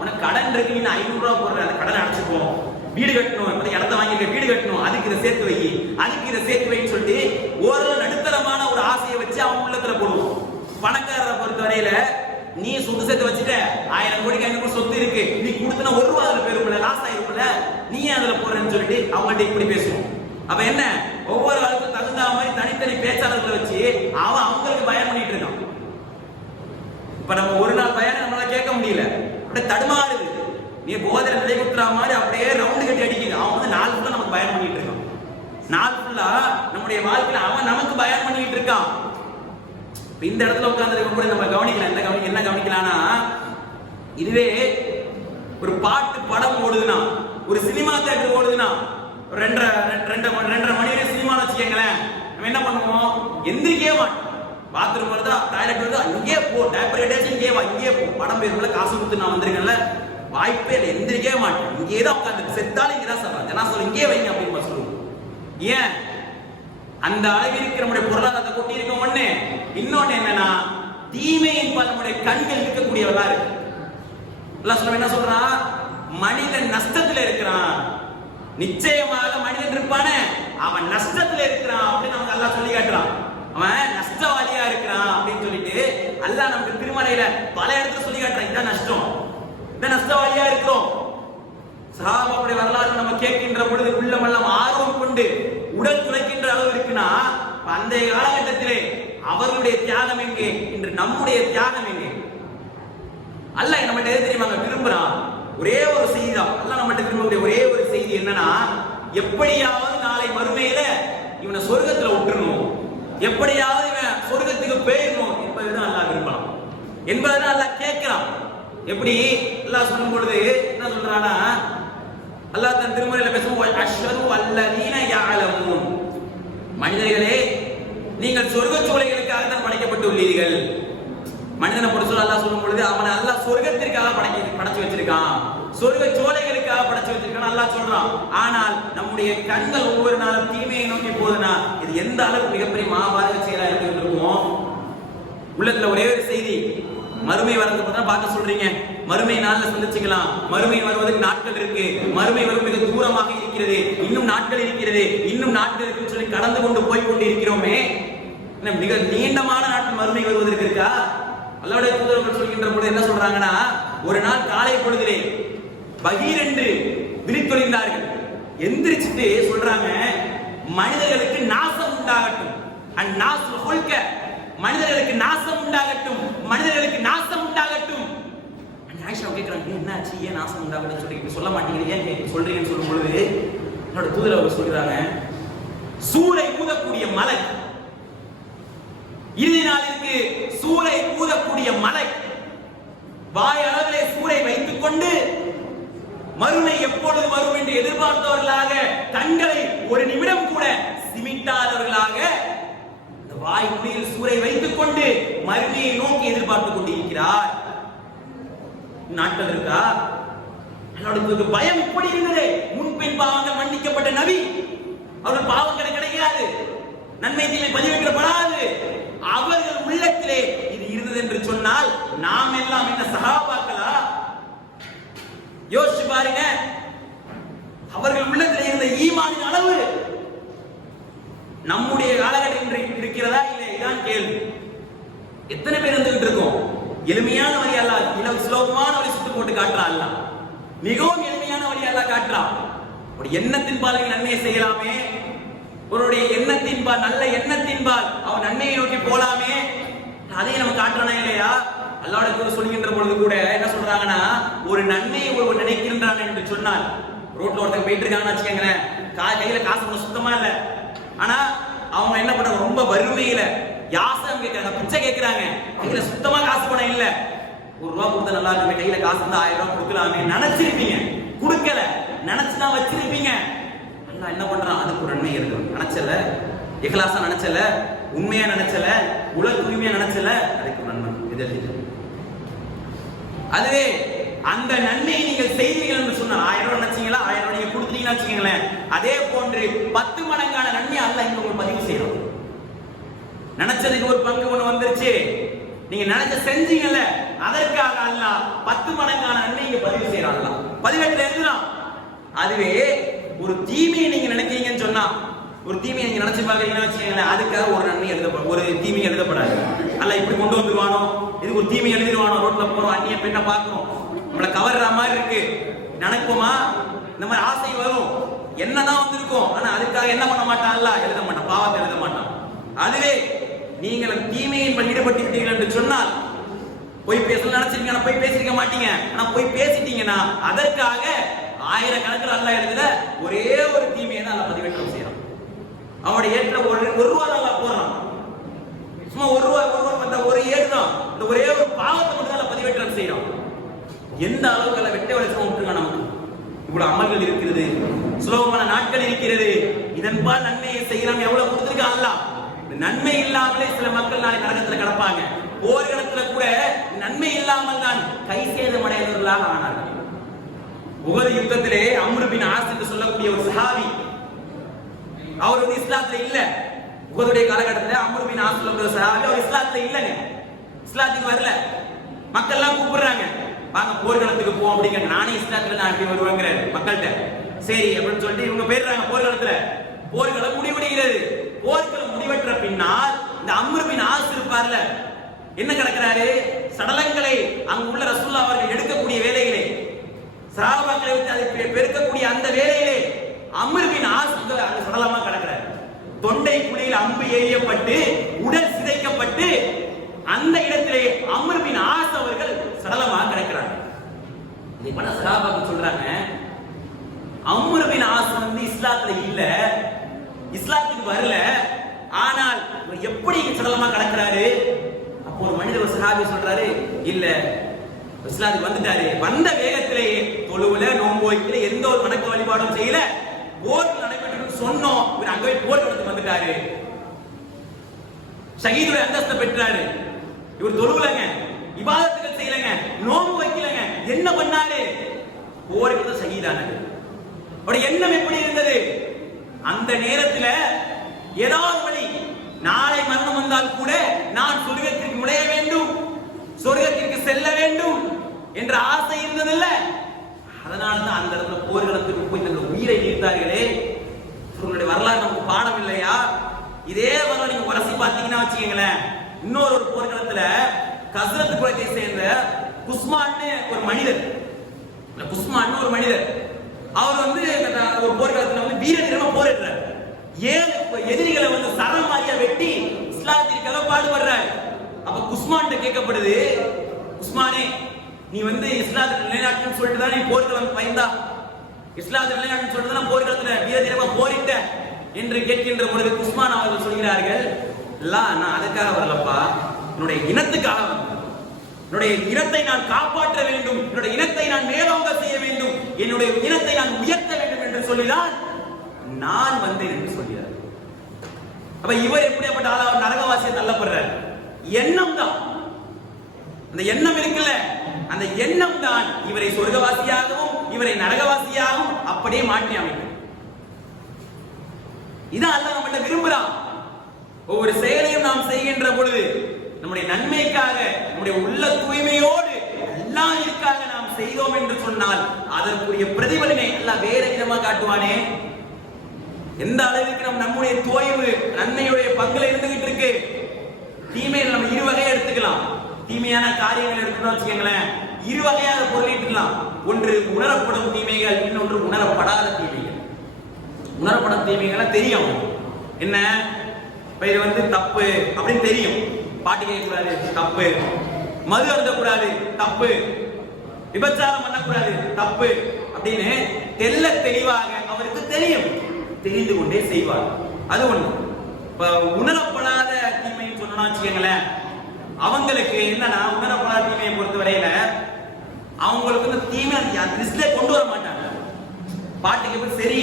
உனக்கு கடன் இருக்கு, நீ 500 ரூபாய் போடுற, அந்த கடனை அடைச்சுப்போம், வீடு கட்டணும், இடத்த வாங்கி வீடு கட்டணும், அதுக்கு இதை சேர்த்து வை, அதுக்கு இதை சேர்த்து வைன்னு சொல்லிட்டு ஒரு நடுத்தரமான ஒரு ஆசையை வச்சு அவன் உள்ளத்துல போடுவோம். பணக்காரரை பொறுத்த வரையில நீ சொத்து சேர்த்து வச்சுட்ட, 1000 கோடிக்கு 500 சொத்து இருக்கு, நீ கொடுத்தனா 1 ரூபா அதுல போயிருக்கும்ல, லாஸ் ஆயிருக்கும்ல, நீ அதுல போறேன்னு சொல்லிட்டு அவங்கள்ட்ட இப்படி பேசுவோம். அப்ப என்ன, ஒவ்வொரு ஆளுக்கும் தகுந்த மாதிரி தனித்தனி பேச்சாளர்களை வச்சு அவன் அவங்களுக்கு பயன் பண்ணிட்டு இருக்கான். இப்ப நம்ம ஒரு நாள் பயனை நம்மளால கேட்க முடியல, அப்படியே தடுமாறுது. நீ போதனை நிலை குத்துற மாதிரி அப்படியே ரவுண்டு கட்டி அடிக்குது. அவன் வந்து 4 ஃபுல்லா நமக்கு பயன் பண்ணிட்டு இருக்கான். 4 ஃபுல்லா நம்முடைய வாழ்க்கையில அவன் நமக்கு பயன் பண்ணிட்டு இருக்கான். இந்த இடத்துல உட்கார்ந்து கூட நம்ம கவனிக்கலாம். என்ன கவனிக்கலாம்னா, இதுவே ஒரு பாட்டு படம் ஓடுதுன்னா, ஒரு சினிமா தியேட்டர் ஓடுதுன்னா, 2:30 மணி வரை சினிமான்னு வச்சுக்கங்களேன், நம்ம என்ன பண்ணுவோம்? எந்திரிக்கவே மாட்டோம். பாத்ரூம் வருதா, டாய்லெட் வருதா, இங்கே போ, டேப்பர் கேட்டாச்சு இங்கே வா, இங்கே போ, படம் பேருக்குள்ள காசு கொடுத்து நான் வந்திருக்கேன்ல, வாய்ப்பே இல்லை, எந்திரிக்கவே மாட்டேன், இங்கே தான் உட்காந்து செத்தாலும் இங்கே தான் சொல்றேன், ஜனா சொல்ல இங்கே வைங்க அப்படின்னு சொல்லுவோம். ஏன்? அந்த அளவிற்கு நம்முடைய பொருளாதாரத்தை கொட்டி இருக்க ஒண்ணு. இன்னொன்னு என்னன்னா, தீமையின் பால் நம்முடைய கண்கள் இருக்கக்கூடியவர்களா இருக்கு. அல்லாஹ் சொல்ல என்ன சொல்றான்? மனிதன் நஷ்டத்துல இருக்கிறான், நிச்சயமாக மனிதன் இருப்பானே அவன் நஷ்டத்துல இருக்கிறான் அப்படின்னு நமக்கு அல்லாஹ் சொல்லி காட்டுறான். அவன் நஷ்டவாதியா இருக்கிறான் அப்படின்னு சொல்லிட்டு அல்லாஹ் நமக்கு திருமறையில பல இடத்துல சொல்லி காட்டுறான். இதான் நஷ்டம், இந்த நஷ்டவாதியா இருக்கிறோம். சஹாபாவுடைய வரலாறு நம்ம கேட்கின்ற பொழுது உள்ளமெல்லாம் ஆர்வம் கொண்டு உடல் துளைக்கின்ற அளவு இருக்குன்னா, அந்த காலகட்டத்திலே அவர்களுடைய தியாகம் எங்கே, இன்று நம்முடைய தியாகம் எங்கே? அல்லாஹ் நம்மகிட்ட எது தெரியுமாங்க விரும்புறான்? ஒரே ஒரு செய்தி தான் அல்லாஹ் நம்மகிட்ட விரும்பக்கூடிய ஒரே ஒரு செய்தி என்னன்னா, எப்படியாவது நாளை மறுமையில இவனை சொர்க்கத்துல விட்டுறணும், எப்படியாவது இவன் சொர்க்கத்துக்கு போயிடணும் என்பதுதான் அல்லாஹ் விரும்பலாம், என்பதுதான் அல்லாஹ் கேட்கிறான். எப்படி அல்லாஹ் சொல்லும் பொழுது என்ன சொல்றானா, அல்லாஹ் தன் திருமறையில பேசும் அஷ்ஹது அல்லதீன யஅலமூன், மனிதர்களே நீங்கள் சொர்க்க சோலைகளுக்காக தான் படைக்கப்பட்டு உள்ளீர்கள். மனிதனை பொறுத்த சொல்ல அல்லாஹ் சொல்லும் பொழுது அவனை அல்லாஹ் சொர்க்கத்திற்காக படைச்சு வச்சிருக்கான், சொர்க்க சோலைகளுக்காக படைச்சு வச்சிருக்கான் அல்லாஹ் சொல்றான். ஆனால் நம்முடைய கண்கள் ஒவ்வொரு நாளும் தீமையை நோக்கி போகுதுன்னா இது எந்த அளவுக்கு மிகப்பெரிய மாபாதக செயலா இருக்கும். உள்ளத்துல ஒரே ஒரு செய்தி, மறுமை வரதுக்கு தான் பார்க்க சொல்றீங்க, மறுமை நாள்ல சந்திச்சுக்கலாம், மறுமை வருவதற்கு நாட்கள் இருக்கு, மறுமை வரும் மிக தூரமாக இருக்கிறது, இன்னும் நாட்கள் இருக்கிறது, இன்னும் நாட்கள் இருக்குன்னு சொல்லி கடந்து கொண்டு போய் கொண்டு இருக்கிறோமே, மிக நீண்டமான நாட்கள் மறுமை வருவதற்கு இருக்கா? அல்லாஹ்வுடைய தூதர்கள் சொல்கின்ற பொழுது என்ன சொல்றாங்கன்னா, ஒரு நாள் காலை பொழுதிலே பகீர் என்று விழித்தொழிந்தார்கள், எந்திரிச்சுட்டு சொல்றாங்க, மனிதர்களுக்கு நாசம் உண்டாகட்டும், அந்நாசு கொள்க, மனிதர்களுக்கு நாசம் உண்டாகட்டும், மனிதர்களுக்கு நாசம் உண்டாகட்டும். ஆயிஷா கேட்கிறாங்க, என்ன ஆச்சு, ஏன் நாசம் உண்டாகட்டும் சொல்லி சொல்ல மாட்டேங்கிறீங்க, ஏன் சொல்றீங்கன்னு சொல்லும் பொழுது என்னோட தூதர் அவர் சொல்றாங்க, சூரை ஊதக்கூடிய மலை, இறுதி நாளிற்கு சூரை ஊதக்கூடிய மலை, வாய் அளவிலே சூரை வைத்துக் கொண்டு மறுமை எப்பொழுது வரும் என்று எதிர்பார்த்தவர்களாக கண்களை ஒரு நிமிடம் கூட சிமிட்டாதவர்களாக வாய் நுனியில் சூரை வைத்துக் கொண்டு மறுமையை நோக்கி எதிர்பார்த்துக் கொண்டிருக்கிறார். நாட்கள் இருக்கா? அவர்களுக்கு பயம் இப்படி இருந்தது. முன்பின் பாவங்கள் மன்னிக்கப்பட்ட நபி, அவர்கள் பாவங்கள் கிடைக்காது, நன்மை தீமை பதிவேற்றப்படாது, அவர்கள் உள்ளத்திலே இது இருந்தது என்று சொன்னால் நாம் எல்லாம் என்ன சஹாபாக்களா? யோசிச்சு பாருங்க, அவர்கள் உள்ளத்திலே இருந்த ஈமானின் அளவு நம்முடைய காலகட்டம் இருக்கிறதா இல்லை? இதான் கேள்வி. எத்தனை பேர் இருந்துகிட்டு இருக்கோம்? எளிமையான வழி அல்ல, சுலபமான வழி சுட்டு போட்டு காட்டுறா அல்ல, மிகவும் எளிமையான வழி அல்லாஹ் காட்டுறான். ஒரு எண்ணத்தின்பால் நன்மையை செய்யலாமே, அவருடைய எண்ணத்தின்பால் நல்ல எண்ணத்தின்பால் அவர் நன்மையை நோக்கி போலாமே, அதையும் நம்ம காட்டுறானா இல்லையா? அல்லாஹ்வுடைய சொல்லுகின்ற பொழுது கூட என்ன சொல்றாங்கன்னா, ஒரு நன்மையை ஒருவர் நினைக்கின்றான் என்று சொன்னால், ரோட்ல ஒருத்தர் போயிட்டு இருக்காங்கன்னு வச்சுக்கோங்களேன், கையில காசு ஒன்றும் சுத்தமா இல்லை, ஆனா அவங்க என்ன பண்றாங்க, ரொம்ப வறுமையில யாசம் கேட்கறாங்க, பிச்சை கேட்கறாங்க, கையில சுத்தமா காசு பணம் இல்ல. ₹1 கொடுத்தா நல்லா இருக்கு, கையில காசு இருந்தா ₹1000 கொடுக்கலாமே நினைச்சிருப்பீங்க, கொடுக்கல, நினைச்சுதான் வச்சிருப்பீங்க. அல்லாஹ் என்ன பண்றான், அதுக்கு ஒரு நன்மை இருக்கு. நினைச்சல, இഖ்லாஸா நினைச்சல, உண்மையா நினைச்சல, உலக தூய்மையா நினைச்சல, அதுக்கு ஒரு நன்மை இது. அதுவே அந்த நன்மையை நீங்கள் செய்தீர்கள் என்று சொன்னால், ₹1000 நினைச்சீங்களா, ₹1000 நீங்க கொடுத்தீங்கன்னு வச்சுக்கீங்களேன், அதே போன்று 10 மடங்கான நன்மை அல்லாஹ் இங்க ஒரு பதிவு செய்யறோம். நினைச்சதுக்கு ஒரு பங்கு ஒண்ணு வந்துருச்சு, நீங்க நினைச்ச செஞ்சீங்கல்ல, அதற்காக அல்லாஹ் 10 மடங்கான நன்மை இங்க பதிவு செய்யறான். அல்லாஹ் பதிவேட்டில் எழுதுறான். அதுவே ஒரு தீமையை நீங்க நினைக்கிறீங்கன்னு சொன்னா, ஒரு தீமையை நீங்க நினைச்சு பாக்குறீங்கன்னு வச்சுக்கீங்களேன், அதுக்காக ஒரு நன்மை எழுதப்படும், ஒரு தீமை எழுதப்படாது. அல்லாஹ் இப்படி கொண்டு வந்துருவானோ, இதுக்கு ஒரு தீமை எழுதிடுவானோ, ரோட்ல போறோம், அந்நிய பெண்ணை பார்க்கிறோம், நம்மளை கவர்ற மாதிரி இருக்கு நினைப்போமா, இந்த மாதிரி ஆசை வரும், என்னதான் வந்திருக்கும், ஆனா அதுக்காக என்ன பண்ண மாட்டான், அல்லாஹ் எழுத மாட்டான், பாவத்தை எழுத மாட்டான். அதுவே நீங்கள் தீமையின் ஈடுபட்டு விட்டீர்கள் என்று சொன்னால், போய் பேச நினைச்சிருக்கீங்க, போய் பேசிருக்க மாட்டீங்க, ஆனா போய் பேசிட்டீங்கன்னா அதற்காக 1000 கணக்கில் அல்லாஹ் எழுதுற ஒரே ஒரு தீமையை தான் அல்லாஹ் பதிவேற்றம் செய்யறான். அவனுடைய ஏற்ற ₹1 அல்லாஹ் போடுறான், சும்மா ₹1 வந்த ஒரு ஏடு தான், இந்த ஒரே ஒரு பாவத்தை மட்டும் தான் பதிவேற்றம் செய்யறான். எந்த அளவுக்கு அல்ல வெட்ட வெளிச்சம் விட்டுருங்க, நமக்கு இவ்வளவு அமல்கள் இருக்கிறது, சுலபமான நாட்கள் இருக்கிறது, இதன்பால் நன்மையை செய்யலாம், எவ்வளவு கொடுத்திருக்கான் அல்லாஹ். நன்மை இல்லாமலே சில மக்கள் நாளை நரகத்துல கிடப்பாங்க. போர்க்களத்துல கூட நன்மை இல்லாமல் தான் கை சேதம் அடைந்தவர்களாக ஆனார்கள். உஹது யுத்தத்திலே அம்ர் பின் ஆஸ் என்று சொல்லக்கூடிய ஒரு சஹாபி, அவர் வந்து இஸ்லாத்துல இல்ல. உஹதுடைய காலகட்டத்தில் அம்ர் பின் ஆஸ் சொல்லக்கூடிய சஹாபி அவர் இஸ்லாத்துல இல்லங்க, இஸ்லாத்துக்கு வரல. மக்கள் எல்லாம் கூப்பிடுறாங்க, வாங்க போர்க்களத்துக்கு போ அப்படிங்க. நானே இஸ்லாத்துல நான் அப்படி வருவாங்கிற மக்கள்கிட்ட, சரி அப்படின்னு சொல்லிட்டு இவங்க போயிடுறாங்க போர்க்களத்துல. போர்க்களம் முடிவடைகிறது. போர்க்களம் முடிவற்ற பின்னால் இந்த அம்ர் பின் ஆஸ் இருப்பார்ல, என்ன கிடக்கிறாரு, சடலங்களை அங்கு உள்ள ரசூலுல்லாஹ் அவர்கள் எடுக்கக்கூடிய வேலையிலே, சஹாபாக்களை விட்டு அதை பெருக்கக்கூடிய அந்த வேலையிலே அம்ர் பின் ஆஸ் அந்த சடலமா கிடக்கிறார். தொண்டை குழியில் அம்பு எய்யப்பட்டு உடல் சிதைக்கப்பட்டு அந்த இடத்திலே அம்ர் பின் ஆஸ் அவர்கள் சடலமாக கிடக்கிறார். இதை பல சஹாபாக்கள் சொல்றாங்க, அம்ர் பின் ஆஸ் வந்து இஸ்லாத்துல இல்ல, இஸ்லாத்துக்கு வரல, ஆனால் எப்படி சடலமா கிடக்கிறாரு. அப்போ ஒரு மனிதர், ஒரு சஹாபி சொல்றாரு, இல்ல இஸ்லாத்துக்கு வந்துட்டாரு, வந்த வேகத்திலேயே தொழுவுல நோன்பு வைக்கல, எந்த ஒரு வணக்க வழிபாடும் செய்யல, போர் நடைபெற்று சொன்னோம், இவர் அங்க போய் போர் நடந்து வந்துட்டாரு, ஷஹீதுடைய அந்தஸ்தை பெற்றாரு. இவர் தொழுவுலங்க, இபாதத்துகள் செய்யலங்க, நோன்பு வைக்கலங்க, என்ன பண்ணாரு, போருக்கு ஷஹீதானாரு. அவருடைய எண்ணம் எப்படி இருந்தது, அந்த நேரத்தில் ஏதாவது வழி, நாளை மரணம் வந்தால் கூட நான் சொர்க்கத்திற்கு நுழைய வேண்டும், சொர்க்கத்திற்கு செல்ல வேண்டும் என்ற ஆசை இருந்ததில்ல. அதனால தான் அந்த இடத்துல போர்க்களத்துக்கு போய் தங்கள் உயிரை நீத்தார்களே. உங்களுடைய வரலாறு நமக்கு பாடம் இல்லையா? இதே வரலாறு நீங்க உரசி பார்த்தீங்கன்னா வச்சுக்கீங்களேன், இன்னொரு போர்க்களத்துல கஸ்ரத் குலத்தை சேர்ந்த குஸ்மான்னு ஒரு மனிதர், குஸ்மான்னு ஒரு மனிதர், அவர் வந்து ஒரு போர்க்களத்துல வந்து வீரதீரமா போரிடுறார். 7 எதிரிகளை வந்து சரம் மாதிரியா வெட்டி இஸ்லாத்திற்காக பாடுபடுறார். அப்ப குஸ்மான் கேட்கப்படுது, குஸ்மானே நீ வந்து இஸ்லாத்தை நிலைநாட்டுன்னு சொல்லிட்டு தான் நீ போர்க்களம் பயந்தா, இஸ்லாத்தை நிலைநாட்டுன்னு சொல்லிட்டு தான் போர்க்களத்துல வீரதீரமா போரிட்ட என்று கேட்கின்ற பொழுது குஸ்மான் அவர்கள் சொல்கிறார்கள், நான் அதுக்காக வரலப்பா, என்னுடைய இனத்துக்காக வந்தேன், என்னுடைய இனத்தை நான் காப்பாற்ற வேண்டும், என்னுடைய இனத்தை நான் மேலோங்க செய்ய வேண்டும், என்னுடைய இனத்தை நான் உயர்த்த வேண்டும் என்று சொல்லிதான் நான் வந்தேன் என்று சொல்கிறார். அப்ப இவர் எப்படிப்பட்ட ஆளா நரகவாசியை தள்ளப்படுறார்? எண்ணம் தான், அந்த எண்ணம் இருக்குல்ல, அந்த எண்ணம் தான் இவரை சொர்க்கவாசியாகவும் இவரை நரகவாசியாகவும் அப்படியே மாற்றி அமைக்கும். இதான் அல்லாஹ் நம்மகிட்ட விரும்புறான். ஒவ்வொரு செயலையும் நாம் செய்கின்ற பொழுது நம்முடைய நன்மைக்காக, நம்முடைய உள்ள தூய்மையோடு அல்லாஹ்விற்காக நாம் செய்தோம் என்று சொன்னால் அதற்குரிய பிரதிபலனை அல்லாஹ் வேற விதமா காட்டுவானே. எந்த அளவுக்கு நம்முடைய தோய்வு நன்மையுடைய பங்குல இருந்துகிட்டு இருக்கு. தீமையை நம்ம 2 வகையை எடுத்துக்கலாம். தீமையான காரியங்கள் எடுத்துட்டோம் வச்சுக்கோங்களேன், இரு வகையான பொருளிட்டுலாம். ஒன்று உணரப்படும் தீமைகள், இன்னொன்று உணரப்படாத தீமைகள். உணரப்படும் தீமைகள் தெரியும் என்ன, இப்ப இது வந்து தப்பு அப்படின்னு தெரியும். பாட்டு கேட்கக்கூடாது தப்பு, மது அருந்தக்கூடாது தப்பு, விபச்சாரம் பண்ணக்கூடாது தப்பு அப்படின்னு தெல்ல தெளிவாக அவருக்கு தெரியும், தெரிந்து கொண்டே செய்வார். அது ஒண்ணு. இப்ப உணரப்படாத தீமைன்னு சொன்னா வச்சுக்கோங்களேன், அவங்களுக்கு என்னன்னா உணரப்படாத தீமையை பொறுத்தவரையில அவங்களுக்கு வந்து தீமை லிஸ்ட்ல கொண்டு வர மாட்டாங்க. பாட்டுக்கு போய் சரி,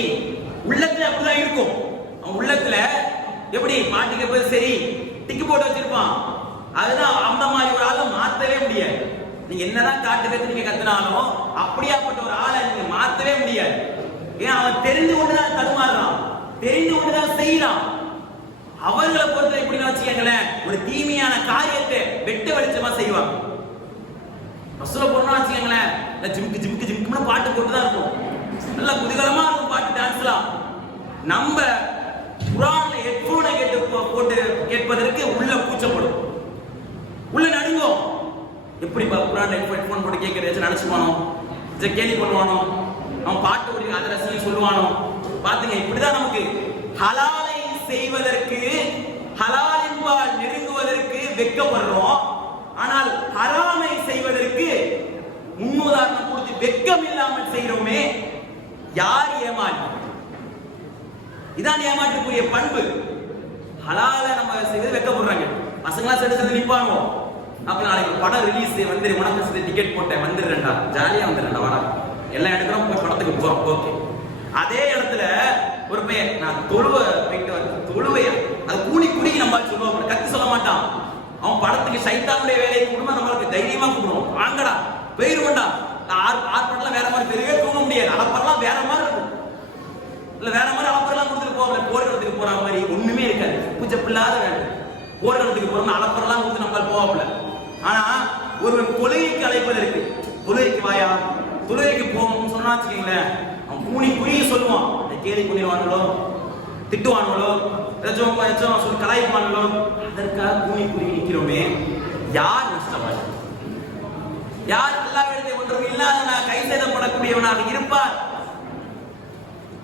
உள்ளத்துல அப்படிதான் இருக்கும். அவன் உள்ளத்துல எப்படி பாட்டுக்கு போய் சரி டிக்கு போட்டு வச்சிருப்பான். அதுதான் அந்த மாதிரி ஒரு ஆளை மாத்தவே முடியாது. நீங்க என்னதான் காட்டு நீங்க கத்துனாலும் அப்படியாப்பட்ட ஒரு ஆளை நீங்க மாத்தவே முடியாது. ஏன் அவன் தெரிந்து கொண்டுதான் தடுமாறுறான், தெரிந்து கொண்டுதான் செய்யறான். அவர்களை பொறுத்த எப்படின்னு வச்சுக்கங்களேன், ஒரு தீமையான காரியத்தை வெட்ட வெளிச்சமா செய்வாங்க. பஸ்ல போனா வச்சுக்கங்களேன், ஜிம்க்கு ஜிம்க்கு ஜிம்க்குன்னு பாட்டு போட்டுதான் இருக்கும், நல்ல குதூகலமா இருக்கும் பாட்டு, டான்ஸ்லாம். நம்ம குரான்ல ஹெட்போனை போட்டு கேட்பதற்கு உள்ள கூச்சப்படும், உள்ள நடுங்கும். எப்படி குரான்ல ஹெட்போன் போட்டு கேட்கறது நினைச்சுவானோ, கேலி பண்ணுவானோ, அவன் பாட்டு ஓடி அதை ரசிகை சொல்லுவானோ. பாத்துங்க, இப்படிதான் நமக்கு ஹலாலை செய்வதற்கு, ஹலாலின்பால் நெருங்குவதற்கு வெட்கப்படுறோம். ஆனால் ஹராமை செய்வதற்கு முன்னுதாரணம் கொடுத்து வெட்கம் இல்லாமல் செய்யறோமே, யார் ஏமாற்று? இதான் ஏமாற்றக்கூடிய பண்பு. ஹலால நம்ம செய்வது வெட்கப்படுறாங்க. பசங்களா சேர்ந்து நிப்பாங்க. அப்ப நாளைக்கு படம் ரிலீஸ் வந்து உனக்கு டிக்கெட் போட்டேன் வந்துடுறேன்டா, ஜாலியா வந்துடுறேன்டா, வாடா எல்லா இடத்துக்கும் போய் படத்துக்கு போறோம். ஓகே, அதே இடத்துல ஒரு பையன் நான் போயிட்டு தொழுவையா அது கூலி குடிக்கு நம்ம சொல்லுவோம், கத்தி சொல்ல மாட்டான். அவன் படத்துக்கு சைத்தானுடைய வேலையை கொடுமா, நம்மளுக்கு தைரியமா கூப்பிடுவோம், வாங்கடா போயிருவோம்டா. ஆர்ப்பாட்டெல்லாம் வேற மாதிரி பெரியவே தூங்க முடியாது, அலப்பறலாம் வேற மாதிரி இருக்கும். இல்ல வேற மாதிரி அலப்பறலாம் கொடுத்துட்டு போவாங்க, போர்க்களத்துக்கு போற மாதிரி ஒண்ணுமே இருக்காது, பூஜை பிள்ளாத வேலை. போர்க்களத்துக்கு போறோம்னா அலப்பறலாம் கொடுத்து நம்மளால போவாப்புல. ஆனா ஒருவன் தொழுகைக்கு அழைப்பதற்கு, தொழுகைக்கு வாயா தொழுகைக்கு போகணும்னு சொன்னா வச்சுக்கீங்களேன், அவன் கூனி குறுகி சொல்லுவான், கேலி பண்ணிடுவானுங்களோ, திட்டுவானுங்களோ, ஏதாச்சும் சொல்லி கலாய்ப்பானுங்களோ, அதற்காக கூனி குறுகி நிற்கிறோமே, யார் நஷ்டவாதி? யார் அல்லாஹ்விடத்தில் ஒன்றும் இல்லாத கை செய்யப்படக்கூடியவனாக இருப்பார்?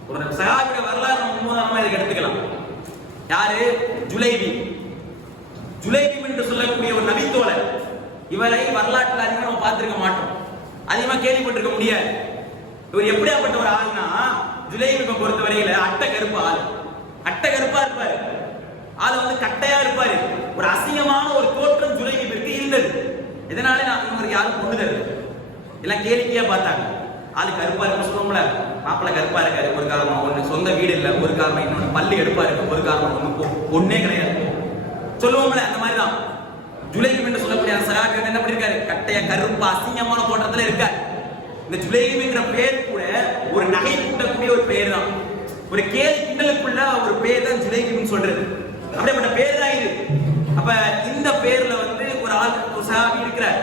ஒரு சஹாபியோட வரலாறு நம்ம மூலமா இதுக்கு எடுத்துக்கலாம். யாரு? ஜுலைபி. ஜுலைபி என்று சொல்லக்கூடிய ஒரு நபித்தோழர். இவரை வரலாற்றில் அதிகமாக நம்ம பார்த்திருக்க மாட்டோம், அதிகமா கேள்விப்பட்டிருக்க முடியாது. இவர் எப்படியாப்பட்ட ஒரு ஆள்னா, ஜுலைபியை பொறுத்தவரையில அட்டை கருப்பு ஆள், அட்டை கருப்பா இருப்பாரு, ஆள் வந்து கட்டையா இருப்பாரு. ஒரு அசிங்கமான ஒரு தோற்றம் ஜுலைபிற்கு இருந்தது. இதனால இவருக்கு யாரும் கொண்டு தருது எல்லாம் கேளிக்கையா பார்த்தாங்க. ஆளு கருப்பா இருக்கு சொல்லுவோம்ல, மாப்பிள்ள கருப்பா இருக்காரு, ஒரு காரணம் ஒண்ணு சொந்த வீடு இல்ல, ஒரு காரணம் இன்னொன்னு பள்ளி எடுப்பா இருக்கு, ஒரு காரணம் ஒண்ணு ஒன்னே கிடையாது சொல்லுவோம்ல. அந்த மாதிரிதான் ஜுலைபி என்று சொல்லக்கூடிய சஹாபி என்ன பண்ணிருக்காரு, கட்டையா கருப்பா அசிங்கமான தோற்றத்துல இருக்காரு. இந்த ஜுலைபிங்கிற பேர் கூட ஒரு நகை கூட்டக்கூடிய ஒரு பேர் தான், ஒரு கேலி கிண்டலுக்குள்ள ஒரு பேர் தான் ஜுலைபின்னு சொல்றது. அப்படிப்பட்ட பேர் தான் இது. அப்ப இந்த பேர்ல வந்து ஒரு ஆள் சஹாபி இருக்கிறார்.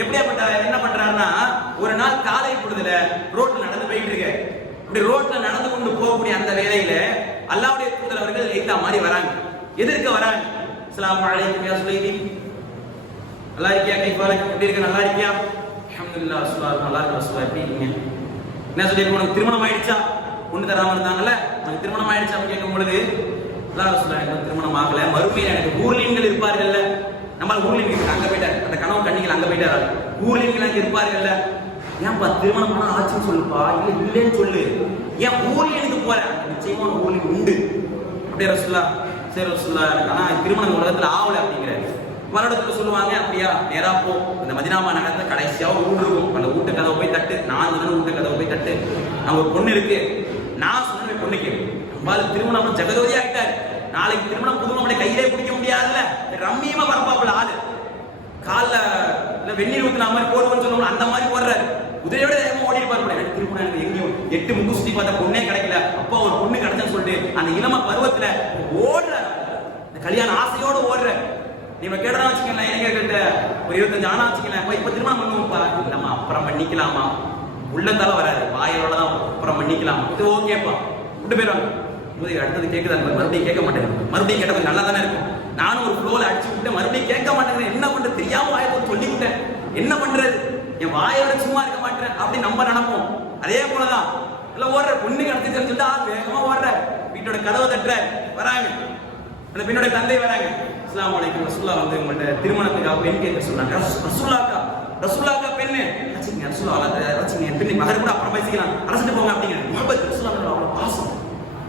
எப்படியாப்பட்ட என்ன பண்றாருன்னா, ஒரு நாள் காலை பொழுதுல ரோட்ல நடந்து போயிட்டு இருக்க, இப்படி ரோட்ல நடந்து கொண்டு போகக்கூடிய அந்த வேளையில அல்லாஹ்வுடைய தூதர் அவர்கள் எய்தா மாதிரி வராங்க, எதிர்க்க வராங்க. அஸ்ஸலாமு அலைக்கும் யா சுலைபி, நல்லா இருக்கியா, கைஃபாலக் எப்படி இருக்க, நல்லா இருக்கியா, அல்ஹம்துலில்லாஹ் சுப்ஹானல்லாஹ், நல்லா இருக்க சுபா, எப்படி இருக்கீங்க, என்ன சொல்லிருக்கோம், உனக்கு திருமணம் ஆயிடுச்சா, ஒண்ணு தராம இருந்தாங்கல்ல, உனக்கு திருமணம் ஆயிடுச்சா கேட்கும் பொழுது அல்லாஹ் சொல்றாங்க, எனக்கு திருமணம் ஆகல, மறுமையில் எனக்கு ஊர்லீன்கள் இருப்பார்கள்ல, நம்ம ஊர்லீன்கள் அங்க போயிட்டார், அந்த கனவு கண்ணிகள் அங்க போயிட்டார், ஊர்லீன்கள் அங்க இருப்பார்கள்ல, ஏன்பா திருமணம் பண்ணா ஆச்சுன்னு சொல்லுப்பா, இல்ல இல்லைன்னு சொல்லு, ஏன் ஊர்லீனுக்கு போற, நிச்சயமா ஊர்லீன் உண்டு. அப்படியே ரசூலுல்லாஹ், சரி ரசூலுல்லாஹ், ஆனா திருமணம் உலகத்துல ஆகல அப்படிங்கிறாரு. வருடத்துக்கு சொல்லுவாங்க, அப்படியா நேரா போ, இந்த மதீனா நகரத்துல கடைசியா ஒரு வீடு இருக்கும், அந்த வீட்டு கதவை போய் தட்டு, நான் சொன்ன வீட்டு கதவை போய் தட்டு, நான் ஒரு பொண்ணு இருக்கு, நான் சொன்ன பொண்ணுக்கு நம்மளால திருமணம் ஜெகதோதி ஆகிட்டாரு, நாளைக்கு திருமணம் புது நம்மளை கையிலே பிடிக்க முடியாதுல்ல, ரம்மியமா பரப்பாப்புல ஆளு, காலில் இல்ல வெந்நீர் ஊத்துன மாதிரி போடுவோம்னு சொல்லுவோம், அந்த மாதிரி போடுறாரு, குதிரையோட வேகமா ஓடி இருப்பாரு. எனக்கு திருமணம் எனக்கு எங்கேயும் 8 முக்கு சுத்தி பார்த்த பொண்ணே கிடைக்கல, அப்பா ஒரு பொண்ணு கிடைச்சேன்னு சொல்லிட்டு அந்த இளம பருவத்துல ஓடுறாரு, இந்த கல்யாண ஆசையோட ஓடுற. நீங்க கேட்டா வச்சுக்கல, இளைஞர்கிட்ட ஒரு 25 ஆனா வச்சுக்கல, இப்ப திருமணம் பண்ணுவோம்ப்பா, நம்ம அப்புறம் பண்ணிக்கலாமா, உள்ளத்தால வராது, வாயோட தான் அப்புறம் பண்ணிக்கலாம், இது ஓகேப்பா விட்டு போயிடுவாங்க. அடுத்தது கேட்குது, மறுபடியும் கேட்க மாட்டேன், மறுபடியும் கேட்ட கொஞ்சம் நல்லா தானே இருக்கும், நானும் ஒரு ஃப்ளோல அடிச்சு விட்டு மறுபடியும் கேட்க மாட்டேங்கிறேன், என்ன பண்றது தெரியாம வாயத்தை சொல்லிவிட்டேன், என்ன பண்றது, என் வாயோட சும்மா இருக்க மாட்டேன் அப்படி நம்ம நினைப்போம். அதே போலதான் எல்லாம் ஓடுற பொண்ணு கிடைச்சிட்டு சொல்லிட்டு வேகமா ஓடுற, வீட்டோட கதவை தட்டுற, வராங்க அந்த பெண்ணோட தந்தை வராங்க. அஸ்ஸலாமு அலைக்கும், ரசூலுல்லாஹ் வந்து உங்கள்ட்ட திருமணத்துக்காக பெண் கேட்க சொன்னாங்க. ரசூலுல்லாஹ் பெண்ணு அச்சிங்க, ரசூலுல்லாஹ் அச்சிங்க, என் பெண்ணை மகர் கூட அப்புறம் பேசிக்கலாம், அழைச்சிட்டு போங்க அப்படிங்கிற முகப்பத் ரசூலுல்லாஹ் அவ்வளவு பாசம்.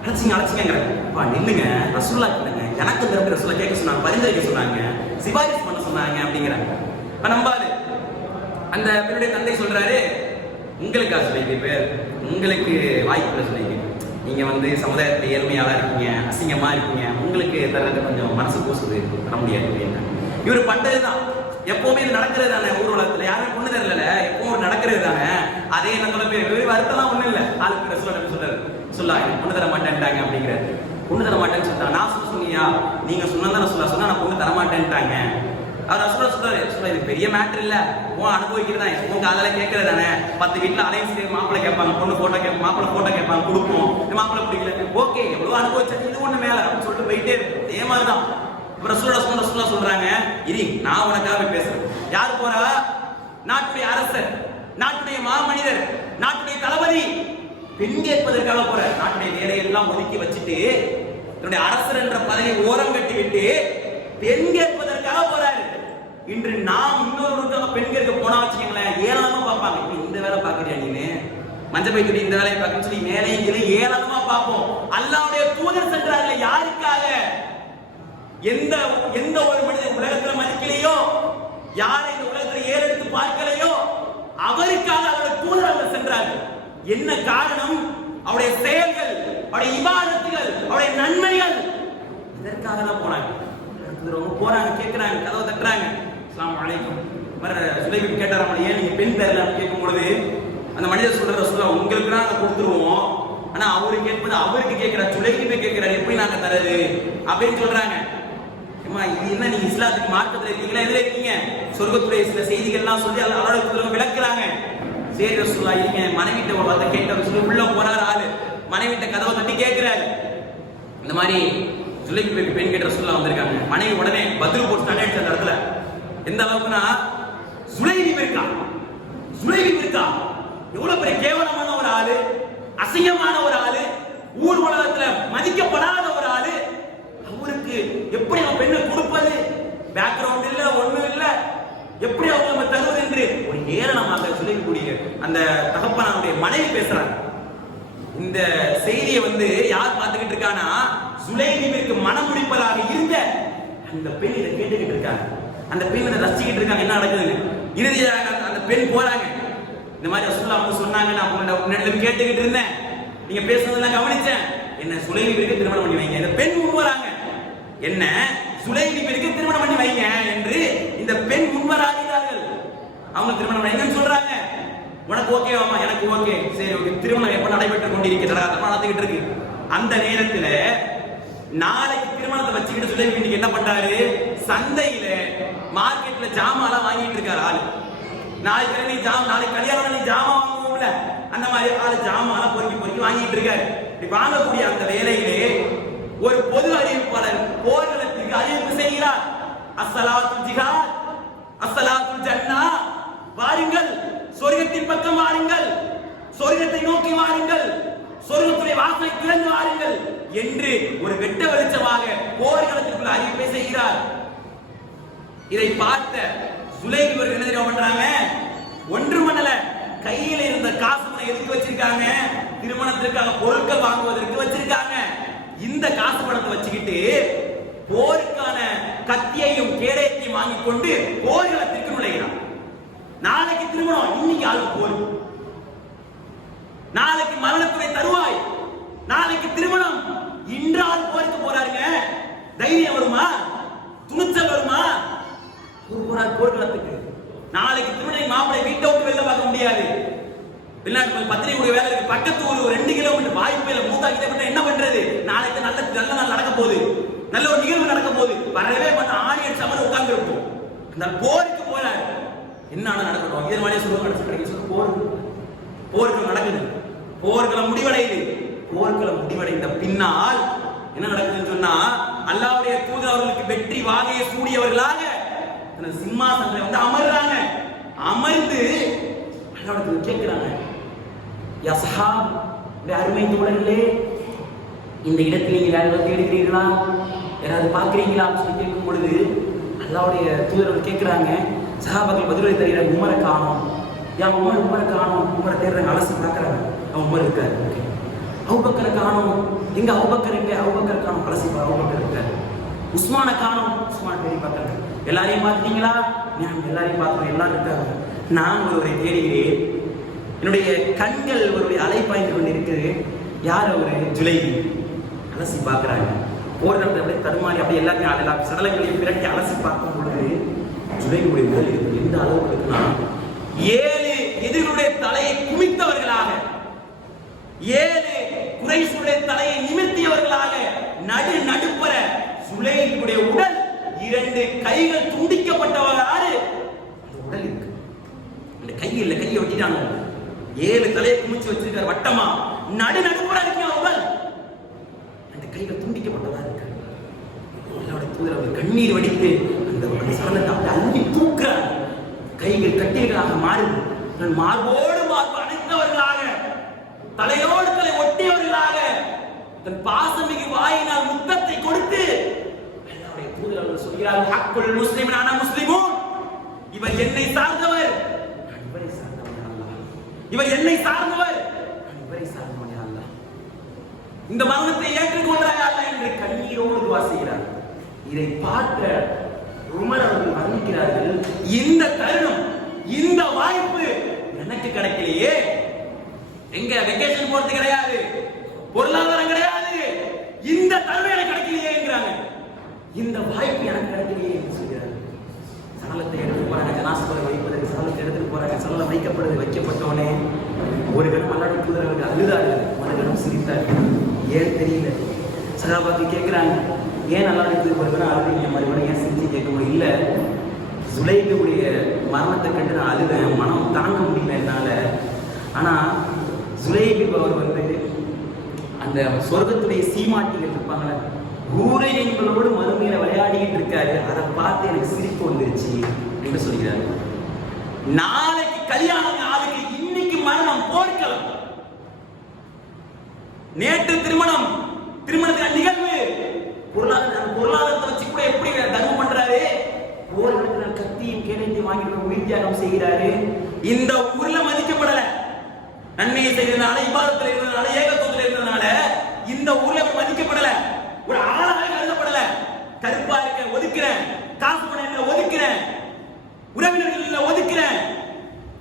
அழைச்சிங்கிற பா நில்லுங்க, ரசூலுல்லாஹ் இல்லைங்க, எனக்கு திரும்ப ரசூலுல்லாஹ் கேட்க சொன்னாங்க, பரிந்துரைக்க சொன்னாங்க, சிபாரிசு பண்ண சொன்னாங்க அப்படிங்கிறாங்க. நம்பாது அந்த பெண்ணுடைய தந்தை சொல்றாரு, உங்களுக்கா சொல்லிக்க பேர், உங்களுக்கு வாய்ப்புல சொல்லிக்க, நீங்க வந்து சமுதாயத்துல ஏழ்மையாளா இருக்கீங்க, அசிங்கமா இருக்கீங்க, உங்களுக்கு தரது கொஞ்சம் மனசு கூசுது, பண்ண முடியாது அப்படின்னு. இவர் பண்றதுதான் எப்பவுமே இது நடக்கிறது தானே, ஊர்வலத்துல யாரும் பொண்ணு தரல, எப்பவும் நடக்கிறது தானே. அதே என்ன பேர் வருத்தம்லாம் ஒண்ணும் இல்ல, ஆளுக்கு சொல்றாரு சொல்லாங்க பொண்ணு தர மாட்டேன்ட்டாங்க அப்படிங்கிறாரு. பொண்ணு தர மாட்டேன்னு சொல்றாங்க. நான் சொன்னியா, நீங்க சொன்னா சொன்னா நான் பொண்ணு தர மாட்டேன்ட்டாங்க. அவர் ரசூலுல்லாஹ் சொல்றாரு, இது பெரிய மேட்டர் இல்ல, உன் அனுபவிக்கிறதா, உன் காதல கேட்கறது தானே. 10 வீட்டுல அலைன்ஸ் மாப்பிள்ளை கேட்பாங்க, பொண்ணு போட்டோ கேட்பாங்க, மாப்பிள்ளை போட்டோ கேட்பாங்க, கொடுப்போம். இந்த மாப்பிள்ளை பிடிக்கல, ஓகே எவ்வளவு அனுபவிச்சா இது ஒண்ணு மேல அப்படின்னு சொல்லிட்டு போயிட்டே இருக்கும். அதே மாதிரிதான் ரசூலுல்லாஹ் சொல்றாங்க, இனி நான் உனக்காக பேசுறேன். யாரு போறா? நாட்டுடைய அரசர், நாட்டுடைய மாமனிதர், நாட்டுடைய தளபதி பெண் கேட்பதற்காக போற. நாட்டுடைய வேலையெல்லாம் ஒதுக்கி வச்சுட்டு தன்னுடைய அரசர் என்ற பதவியை ஓரம் கட்டி விட்டு பெண் கேட்பதற்காக போறாரு. இன்று நாம் இன்னொரு பெண் கேட்க போனா வச்சுக்கீங்களேன், ஏளனமா பார்ப்பாங்க. இந்த வேலை பாக்குறியா நீனு, மஞ்ச பைத்துடைய இந்த வேலையை பார்க்கணும்னு சொல்லி மேலே ஏளனமா பார்ப்போம். அல்லாஹ்வுடைய தூதர் சென்றார்கள் யாருக்காக? எந்த ஒரு மனிதன் உலகத்துல மதிக்கலையோ, யாரை இந்த உலகத்துல ஏறெடுத்து பார்க்கலையோ அவருக்காக அவருடைய தூதர் அவர்கள் சென்றார்கள். என்ன காரணம்? அவருடைய செயல்கள், அவருடைய இபாதத்துகள், அவருடைய நன்மைகள், இதற்காக தான் போனாங்க. போறாங்க, கேட்கிறாங்க, கதவை தட்டுறாங்க. அஸ்ஸலாமு அலைக்கும். சுலைபின் கேட்டாராம், ஏன் நீங்க பெண் தரல கேட்கும் பொழுது அந்த மனிதர் சொல்ற ரசூலுல்லாஹ் உங்களுக்கு நாங்க கொடுத்துருவோம், ஆனா அவரு கேட்பது அவருக்கு கேட்கிறார், சுலைபின் கேட்கிறார், எப்படி நாங்க தரது அப்படின்னு சொல்றாங்க. இது என்ன, நீங்க இஸ்லாத்துக்கு மாற்றத்துல இருக்கீங்களா, எதுல இருக்கீங்க? சொர்க்கத்துடைய சில செய்திகள்லாம் சொல்லி அவரோட விளக்குறாங்க. சரி ரசூலுல்லாஹ் இருங்க, மனைவிட்ட ஒரு வார்த்தை கேட்ட சொல்லி உள்ள போறாரு ஆளு, மனைவிட்ட கதவை தட்டி கேட்கிறாரு. இந்த மாதிரி சுலைபின் பெண் கேட்ட ரசூலுல்லாஹ் வந்திருக்காங்க. மனைவி உடனே பதில் போட்டு தடை அடிச்ச அந்த இடத்துல. எந்த அளவுக்குன்னா, சுலைபின் இருக்கா எவ்வளவு பெரிய கேவலமான ஒரு ஆளு, அசிங்கமான ஒரு ஆளு, ஊர் உலகத்துல மதிக்கப்படாத ஒரு ஆளு, அவருக்கு எப்படி நம்ம பெண்ணை கொடுப்பது? பேக்ரவுண்ட் இல்ல, ஒண்ணும் இல்ல, எப்படி அவங்க நம்ம தருவது என்று ஒரு ஏளனமாக சொல்லக்கூடிய அந்த தகப்பனாருடைய மனைவி பேசுறாங்க. இந்த செய்தியை வந்து யார் பார்த்துக்கிட்டு இருக்கானா, சுலைபிற்கு மனம் முடிப்பதாக இருந்த அந்த பெண் இதை கேட்டுக்கிட்டு இருக்காங்க. அந்த பெண் இதை ரசிச்சுக்கிட்டு இருக்காங்க, என்ன நடக்குதுன்னு. இறுதியாக அந்த பெண் போறாங்க. இந்த மாதிரி ரசூலுல்லாஹ் வந்து சொன்னாங்க, நான் உன்னிடம் கேட்டுக்கிட்டு இருந்தேன், நீங்க பேசுனதெல்லாம் கவனிச்சேன், என்ன சுலைபிற்கு திருமணம் பண்ணி வைங்க. இந்த பெண் முன்வராங்க, என்ன சுலைபிற்கு திருமணம் பண்ணி வைங்க என்று இந்த பெண் முன்வராகிறார்கள். அவங்க திருமணம் வைங்கன்னு சொல்றாங்க. உனக்கு ஓகேவாமா? எனக்கு ஓகே. சரி ஓகே, திருமணம் எப்ப நடைபெற்றுக் கொண்டிருக்கிறது? நடந்துகிட்டு இருக்கு. அந்த நேரத்துல நாளைக்கு திருமணத்தை வச்சுக்கிட்டு சுலைபின் என்ன பண்றாரு, சந்தையில மார்க்கெட்ல ஜாமான் வாங்கிட்டு இருக்காரு ஆளு. நாளைக்கு நீ நாளைக்கு கல்யாணம் நீ ஜாமான் வாங்குவோம்ல, அந்த மாதிரி ஆளு ஜாமான் பொறுக்கி வாங்கிட்டு இருக்காரு. வாங்கக்கூடிய அந்த வேலையிலே ஒரு பொது அறிவிப்பாளர் போர்க்களத்திற்கு அறிவிப்பு செய்கிறார். அஸ்ஸலாத்துல் ஜிஹாத், அஸ்ஸலாத்துல் ஜன்னா, வாருங்கள் சொர்க்கத்தின் பக்கம் வாருங்கள், சொர்க்கத்தை நோக்கி வாருங்கள், சொர்க்கத்துடைய வாசலை திறந்து வாருங்கள் என்று ஒரு வெட்ட வெளிச்சமாக போர்க்களத்திற்குள் அறிவிப்பை செய்கிறார். இதை பார்த்த சுலைபின் என்ன தெரியுமா பண்றாங்க? ஒன்று மணல கையில இருந்த காசு எதுக்கு வச்சிருக்காங்க? திருமணத்திற்காக பொருட்கள் வாங்குவதற்கு வச்சிருக்காங்க. இந்த காசு பணத்தை வச்சுக்கிட்டு போருக்கான கத்தியையும் கேடயத்தையும் வாங்கி கொண்டு போர்க்களத்திற்கு நுழைகிறார். நாளைக்கு திருமணம், இன்னைக்கு ஆளுக்கு போர், நாளைக்கு மரணத்துறை தருவாய், நாளைக்கு திருமணம், இன்றால் போருக்கு போறாருங்க. தைரியம் வருமா? துணிச்சல் வருமா? போர்க்களத்துக்கு நாளைக்கு திருமணம், மாப்பிள்ளை வீட்டை விட்டு வெளில பார்க்க முடியாது. வெளிநாட்டு பத்திரிகை கூட வேலை இருக்கு, பக்கத்து ஒரு 2 கிலோமீட்டர் வாய்ப்பு மூத்தா கிட்ட என்ன பண்றது? நாளைக்கு நல்ல நாள் நடக்க போகுது, நல்ல ஒரு நிகழ்வு நடக்க போகுது, வரவே பண்ண ஆணியன் சமர் உட்கார்ந்து இருக்கும். அந்த போருக்கு போறாரு, என்ன நடக்கணும் இதே மாதிரி சொல்லுவாங்க. போர்கள் நடக்குது, போர்க்களம் முடிவடையுது. போர்க்களம் முடிவடைந்த பின்னால் என்ன நடக்குதுன்னு சொன்னா, அல்லாஹ்வுடைய தூதர் அவர்களுக்கு வெற்றி வாகையை சூடியவர்களாக சிம்மாசனத்துல வந்து அமர்றாங்க. அமர்ந்து அல்லாஹ்விடத்தில் கேட்கிறாங்க, யா ஸஹாப், அருமை தோழர்களே, இந்த இடத்தில் நீங்கள் யாராவது தேடுகிறீர்களா, யாராவது பார்க்குறீங்களா சொல்லி கேட்கும் பொழுது அல்லாஹ்வுடைய தூதர்கள் கேட்குறாங்க. சஹாபாக்கள் பதிலளி தருகிறார், உமரை காணோம். யா உமரை காணோம். உமரை தேடுறாங்க, அலசி பார்க்குறாங்க. அவன் உமர் இருக்காரு. அபூபக்கரை காணோம். எங்க அபூபக்கர் எங்க? அபூபக்கர் காணோம். அலசி அபூபக்கர் இருக்காரு. உஸ்மானை காணோம். உஸ்மான் தேடி பார்க்குறாங்க. எல்லாரையும் பார்த்துட்டீங்களா? நான் எல்லாரையும் பார்த்துருவேன். எல்லாரும் இருக்காங்க. நான் ஒருவரை தேடுகிறேன். என்னுடைய கண்கள் ஒருவரை அலைப்பாய்ந்து கொண்டு இருக்குது. யார் அவரு? ஜுலைபி. அலசி பார்க்குறாங்க. ஒரு இடத்துல அப்படியே தடுமாறி அப்படியே எல்லாத்தையும் எல்லா சடலங்களையும் பிறட்டி அலசி பார்க்கும் பொழுது ஜுலைபியுடைய உடல் இருக்கு. எந்த அளவுக்கு இருக்குன்னா, 7 எதிரிகளுடைய தலையை குமித்தவர்களாக, 7 குறைஷுடைய தலையை நிமிர்த்தியவர்களாக நடுப்பற ஜுலைபியுடைய உடல், 2 கைகள் துண்டிக்கப்பட்டவராறு அந்த உடல் இருக்கு. அந்த கையை வெட்டிட்டாங்க. 7 தலையை குமிச்சு வச்சிருக்காரு வட்டமா. நடுப்புற இருக்கு உடல். அந்த கைகள் துண்டிக்கப்பட்டதா இருக்கு. அல்லாஹ்வுடைய தூதர் அவர் கண்ணீர் வடித்து அந்த சடலத்தை அப்படி அள்ளி தூக்குறார். கைகள் கட்டில்களாக மாறுது. மார்போடு மார்பு அணைத்தவர்களாக, தலையோடு தலை ஒட்டியவர்களாக, தன் பாசமிகு வாயினால் முத்தத்தை கொடுத்து அல்லாஹ்வுடைய தூதர் அவர்கள் சொல்கிறார், ஹக்குல் முஸ்லிமின் அன முஸ்லிமூன். இவர் என்னை சார்ந்தவர், நான் இவரை சார்ந்தவன் அல்லாஹ். இவர் என்னை சார்ந்தவர், நான் இவரை சார்ந்தவன் அல்லாஹ். இந்த மரணத்தை ஏற்றுக்கொண்டாயா அல்லாஹ் என்று கண்ணீரோடு துஆ செய்கிறார். இதை பார்க்க உமர் அவர்கள் வர்ணிக்கிறார்கள், இந்த தருணம், இந்த வாய்ப்பு எனக்கு கிடைக்கலையே. எங்க வெக்கேஷன் போறது கிடையாது, பொருளாதாரம் கிடையாது, இந்த தருணம் எனக்கு கிடைக்கலையேங்கிறாங்க. இந்த வாய்ப்பு எனக்கு கிடைக்கலையே என்று சொல்கிறார். சடலத்தை எடுத்து போறாங்க, ஜனாசாவை வைப்பதற்கு சடலத்தை எடுத்துட்டு போறாங்க. சடலம் வைக்கப்பட்டோனே ஒரு கணம் அல்லாஹ்வுடைய தூதர் அவர்கள் அழுதார்கள், ஒரு கணம் சிரித்தார்கள். ஏன் தெரியல. சஹாபாக்கள் கேட்கிறாங்க, ஏன் அல்லாஹ்வுடைய தூதர் ஒரு கணம் அழுதீங்க, மறுபடியும் ஏன் சிரிச்சு கேட்கணும்? இல்ல, ஜுலைபியுடைய மரணத்தை கண்டு நான் அழுதேன், மனம் தாங்க முடியல என்னால. ஆனா ஜுலைபி அவர் அந்த சொர்க்கத்துடைய சீமாட்டிகள் இருப்பாங்களே, ஊரையங்களோடு மறுமையில விளையாடிக்கிட்டு இருக்காரு. அதை பார்த்து எனக்கு சிரிப்பு வந்துருச்சு என்று சொல்கிறார். நாளைக்கு கல்யாணம், நாளைக்கு இன்னைக்கு மரணம், போர்க்களம். நேற்று திருமணம், திருமணத்துக்கு நிகழ்வு. பொருளாதாரத்தை வச்சு கூட எப்படி தர்மம் பண்றாரு? போர்க்களத்துல கத்தியும் கேள்வியும் வாங்கிட்டு உயிர் தியாகம் செய்கிறாரு. இந்த ஊர்ல மதிக்கப்படல. நன்மையை செய்ததுனால, இபாதத்தில் இருந்ததுனால, ஏகத்துவத்தில் இருந்ததுனால இந்த ஊர்ல மதிக்கப்படல. ஒரு ஆளாக கருதப்படல. கருப்பா இருக்க ஒதுக்கிறேன், காசு பணம் ஒதுக்கிறேன், உறவினர்கள் ஒதுக்கிறேன்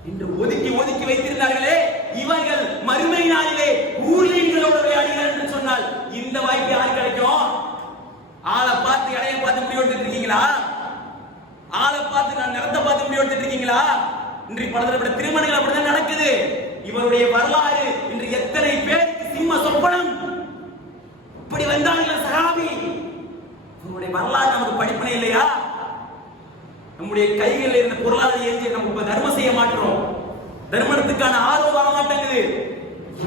என்று ஒதுக்கி வைத்திருந்தார்களே, இவர்கள் மறுமை நாளிலே ஊர்லீன்களோடு விளையாடுகிறார் என்று சொன்னால் இந்த வாய்ப்பு யாருக்கு கிடைக்கும்? ஆளை பார்த்து இடையை பார்த்து முடிவு எடுத்துட்டு இருக்கீங்களா? ஆளை பார்த்து நான் நிறத்தை பார்த்து முடிவு எடுத்துட்டு இருக்கீங்களா? இன்றைக்கு பலதரப்பட்ட திருமணங்கள் அப்படிதான் நடக்குது. இவருடைய வரலாறு இன்று எத்தனை பேருக்கு சிம்ம சொப்பனம். இப்படி வந்தார்கள் சஹாபி. இவருடைய வரலாறு நமக்கு படிப்பனை இல்லையா? நம்முடைய கைகளில் இருந்த பொருளாதார ஏஞ்சி நம்ம தர்மம் செய்ய மாட்டோம். தர்மத்துக்கான ஆர்வம் வர மாட்டேங்குது.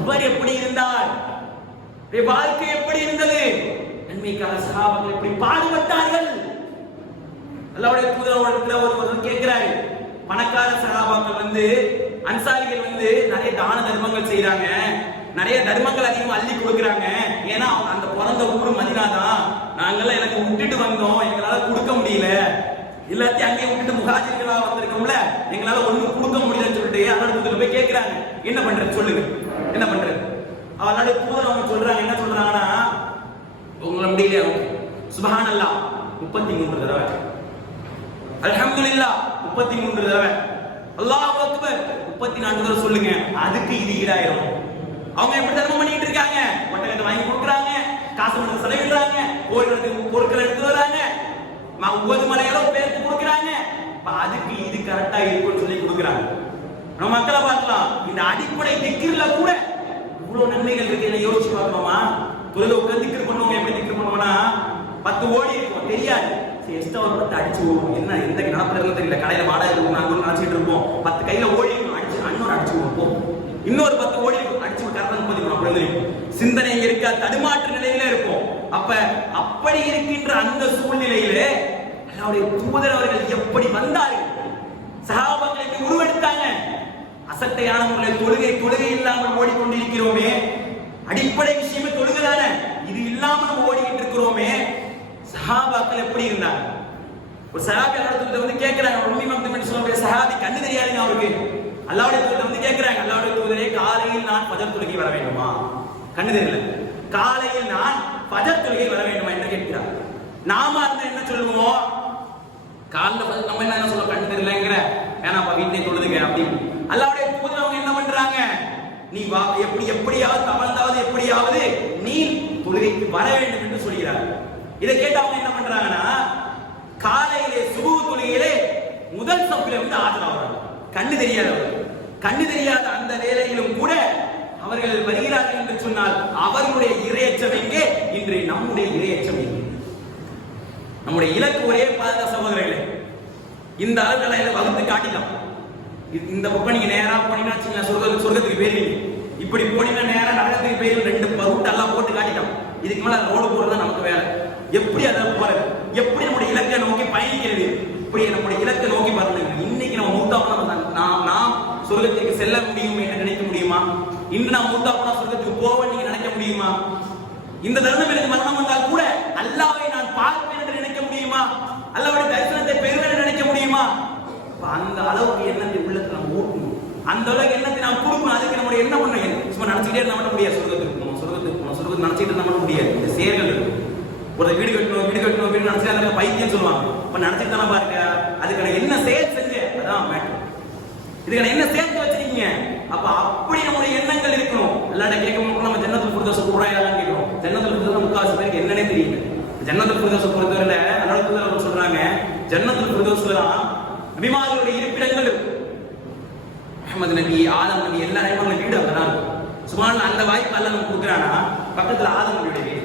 இவர் எப்படி இருந்தார்? வாழ்க்கை எப்படி இருந்தது? நன்மைக்காக சஹாபாக்கள் எப்படி பாடுபட்டார்கள்? அல்லாஹ்வுடைய தூதர் ஒருவர் கேட்கிறாரு, பணக்கார சஹாபாக்கள் அன்சாரிகள் நிறைய தான தர்மங்கள் செய்யறாங்க, நிறைய தர்மங்கள் அதிகமா அள்ளி கொடுக்கறாங்க. ஏன்னா அந்த பிறந்த ஊரு மதீனா தான். நாங்கெல்லாம் எனக்கு விட்டுட்டு வந்தோம், எங்களால கொடுக்க முடியல. எல்லாத்தையும் அங்கேயே விட்டுட்டு முஹாஜிர்களா வந்திருக்கோம்ல, எங்களால ஒண்ணும் கொடுக்க முடியலன்னு சொல்லிட்டு அல்லாஹ்வுடைய போய் கேட்கிறாங்க, என்ன பண்றது சொல்லுங்க, என்ன பண்றது? அல்லாஹ்வுடைய தூதர் அவங்க சொல்றாங்க, என்ன சொல்றாங்கன்னா, உங்களால முடியல, சுப்ஹானல்லாஹ் 33 தடவை, அல்ஹம்துலில்லாஹ் 33 தடவை, அல்லாஹ் அக்பர் 34 தடவை சொல்லுங்க. அதுக்கு இது ஈடாயிரும். அவங்க எப்படி தர்மம் பண்ணிட்டு இருக்காங்க? ஒட்டகத்தை வாங்கி கொடுக்குறாங்க, காசு மட்டும் செலவிடுறாங்க, பொருட்கள் எடுத்து வராங்க, ஒவ்வொரு மலையளவு பேருக்கு கொடுக்குறாங்க. அதுக்கு இது கரெக்டா இருக்கும்னு சொல்லி கொடுக்குறாங்க. நம்ம மக்களை பார்க்கலாம், இந்த அடிப்படை திக்ர்ல கூட இவ்வளவு நன்மைகள் இருக்கு. யோசிச்சு பார்க்கணுமா? தொழில உட்கார்ந்து திக்ர் பண்ணுவாங்க. எப்படி திக்ர் பண்ணுவோம்னா 10 ஓடி இருக்கும், தெரியாது. எக்ஸ்ட்ரா ஒரு 10 அடிச்சு ஓடும். என்ன எந்த நடப்புல இருந்து தெரியல, கடையில வாடகை நாங்கள் நினைச்சிட்டு இருப்போம். 10 கையில ஓடி இருக்கும், அடிச்சு அன்னொரு அடிச்சு வைப்போம். இன்னொரு 10 ஓடி இருக்கும், அடிச்சு கரெக்டா 30 அப்படி இருக்கும். சிந்தனை இருக்கா, தடுமாற்ற நிலையில இருக்கும். அப்படி இருக்கின்ற அந்த சூழ்நிலையிலே அல்லாஹ்வுடைய தூதர் அவர்கள் எப்படி வந்தார்கள், சஹாபாக்களை உருவெடுத்து விட்டாங்க. அசட்டையான முறையில் தொழுகை இல்லாமல் ஓடிக்கொண்டிருக்கிறோமே. அடிப்படை விஷயமே தொழுகைதானே. இது இல்லாமல் நம்ம ஓடிக்கிட்டு இருக்கிறோமே. சஹாபாக்கள் எப்படி இருந்தாங்க? ஒரு சஹாபி அல்லாஹ்விடத்துல வந்து கேக்குறாங்க, உம்மி மக்தும் என்று சொல்லக்கூடிய சஹாபி கண்ணு தெரியாதுங்க அவருக்கு. அல்லாஹ்விடத்துல வந்து கேக்குறாங்க, அல்லாஹ்வுடைய தூதரே காலையில் நான் ஃபஜர் தொழுகை வர வேண்டுமா? கண்ணு தெரியல. காலையில் நான் ஃபஜர் தொழுகை வர வேண்டுமா என்று கேட்கிறார். நாம அந்த என்ன சொல்லுவோம்? காலைல நம்ம என்ன சொல்லுவோம்? கண்ணு தெரியலங்கிற வேணாப்பா வீட்டிலே தொழுதுங்க அப்படின்னு. அல்லாஹ்வுடைய தூதர் அவங்க என்ன பண்றாங்க? நீ வா, எப்படியாவது தவழ்ந்தாவது எப்படியாவது நீ தொழுகைக்கு வர வேண்டும் என்று சொல்கிறார். இதை கேட்டு அவங்க என்ன பண்றாங்கன்னா, காலையிலே சுபஹ் தொழுகையிலே முதல் சஃப்ல வந்து ஆஜராகிறாங்க. கண்ணு தெரியாத அந்த வேளையிலும் கூட அவர்கள் வருகிறார்கள் என்று சொன்னால் அவர்களுடைய இறையச்சம் எங்கே? இன்று நம்முடைய இறையச்சம் எங்கே? நம்முடைய இலக்கு ஒரே பாதுகா சகோதரர்களே. இந்த அளவுகளை வகுத்து காட்டிட்டோம். இந்த பக்கம் நீங்க நேரா போனீங்கன்னா சொர்க்கத்துக்கு போயிருவீங்க. இப்படி போனீங்கன்னா நேரா நரகத்துக்கு போயிருவீங்க. 2 ரூட் எல்லாம் போட்டு காட்டிட்டோம். இதுக்கு மேல ரோடு போடுறது நமக்கு வேலை. எப்படி அதை போறது? எப்படி நம்முடைய இலக்கை நோக்கி பயணிக்கிறது? இப்படி நம்முடைய இலக்கை நோக்கி வரணும். இன்னைக்கு நம்ம மூத்தா நாம் சொர்க்கத்துக்கு செல்ல முடியும் என்று நினைக்க முடியுமா? இன்று நாம் மூத்தா போனா சொர்க்கத்துக்கு போவேன் நீங்க நினைக்க முடியுமா? இந்த தருணம் எனக்கு மரணம் வந்தால் கூட அல்லாஹ்வை நான் பார்ப்பேன் என்று நினைக்க முடியுமா? அல்லாஹ்வுடைய தரிசனத்தை பெறுவேன் என்று நினைக்க முடியுமா? அந்த அளவுக்கு எண்ணத்தை உள்ளத்துல நம்ம ஊட்டணும். அந்த அளவுக்கு எண்ணத்தை நாம் கொடுக்கணும். அதுக்கு நம்முடைய என்ன பண்ணணும்? சும்மா நினைச்சுக்கிட்டே இருந்தா மட்டும் முடியாது. சொர்க்கத்துக்கு நினைச்சிட்டு இருந்தா மட்டும் முடியாது. இந்த செயல்கள் இருக்கும். ஒரு வீடு கட்டணும் வீடு நினைச்சு பைத்தியம் சொல்லுவாங்க. இப்ப நினைச்சிட்டு தானே பாருங்க. அதுக்கான என்ன செயல் செஞ்சு அதான் மேட்டர். இதுக்கான என்ன சேர்த்து வச்சிருக்கீங்க? அப்ப அப்படி நம்முடைய எண்ணங்கள் இருக்கணும். எல்லாட்ட கேட்க நம்ம ஜன்னத்துல் ஃபிர்தௌஸ் கூடாயான்னு கேட்கிறோம். ஜன்னத்துல் ஃபிர்தௌஸ் முக்காவாசி பேருக்கு என்னன்னே தெரியல. ஜன்னத்துல் ஃபிர்தௌஸ் பொறுத்தவரையில அல்லாஹ் சொல்றாங்க, ஜன்னத்துல் ஃபிர்தௌஸ்ல தான் நபிமார்களுடைய இருப்பிடங்கள் இருக்கும். முஹம்மது நபி, ஆதம் நபி எல்லா நபிமார்களுடைய வீடு அங்கதான் இருக்கும். சுப்ஹானல்லாஹ், அந்த வாய்ப்பு அல்லாஹ் நமக்கு கொடுக்குறானா? பக்கத்துல ஆதம் நபியுடைய வீடு,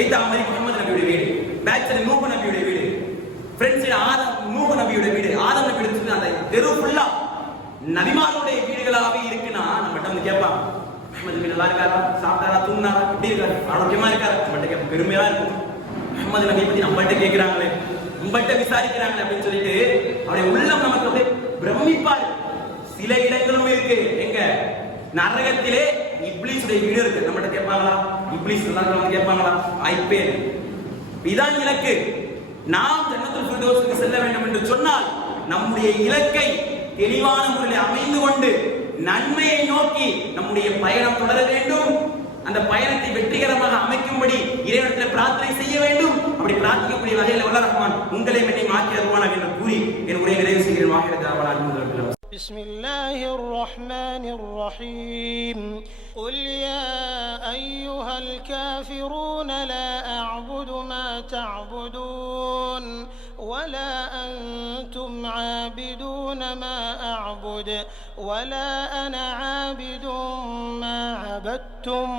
எய்தா மாதிரி முஹம்மது நபியுடைய வீடு, பேக்ல நூஹ் நபியுடைய வீடு, ஃப்ரெண்ட்ஸ் ஆதம் நூஹ் நபியுடைய வீடு, ஆதம் நபி எடுத்து அந்த தெரு ஃபுல்லா நபிமார்களுடைய வீடுகளாகவே இருக்குன்னா நம்மகிட்ட வந்து கேட்பாங்க, முஹம்மது நபி நல்லா இருக்காரா, சாப்பிட்டாரா, தூங்கினாரா, எப்படி இருக்காரு, ஆரோக்கியமா இருக்காரு, நம்மகிட்ட கேட்போம். பெருமையா இருக்கும். முஹம்மது நபியை பத்தி நம்மகிட்ட கேட்கிறாங்களே, நம்மகிட்ட விசாரிக்கிறாங்களே அப்படின்னு சொல்லிட்டு அவருடைய உள்ளம் நமக்கு அப்படியே பிரமிப்பாரு. சில இடங்களும் இருக்கு. எங்க? நரகத்திலே இப்லீஸுடைய வீடு இருக்கு. நம்மகிட்ட கேட்பாங்களா? இப்லீஸ் எல்லாம் வந்து கேட்பாங்களா? ஐப்பே. இதான் இலக்கு. நாம் ஜன்னத்துல் ஃபிர்தௌஸ்க்கு செல்ல வேண்டும் என்று சொன்னால் நம்முடைய இலக்கை தெளிவான முறையில் அமைந்து கொண்டு நன்மையை நோக்கி நம்முடைய பயணம் தொடர வேண்டும். அந்த பயணத்தை வெற்றிகரமாக அமைக்கும்படி இறைவனிடத்தில் பிரார்த்தனை செய்ய வேண்டும். அப்படி பிரார்த்திக்கக்கூடிய வகையில் வல்ல ரஹ்மான் உங்களை என்னை மாற்றி அருள்வானாக என்று கூறி என் உரையை நிறைவு செய்கிறேன். வாஹித بسم الله الرحمن الرحيم قل يا أيها الكافرون لا أعبد ما تعبدون ولا أنتم عابدون ما أعبد ولا أنا عابد ما عبدتم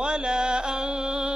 ولا أنتم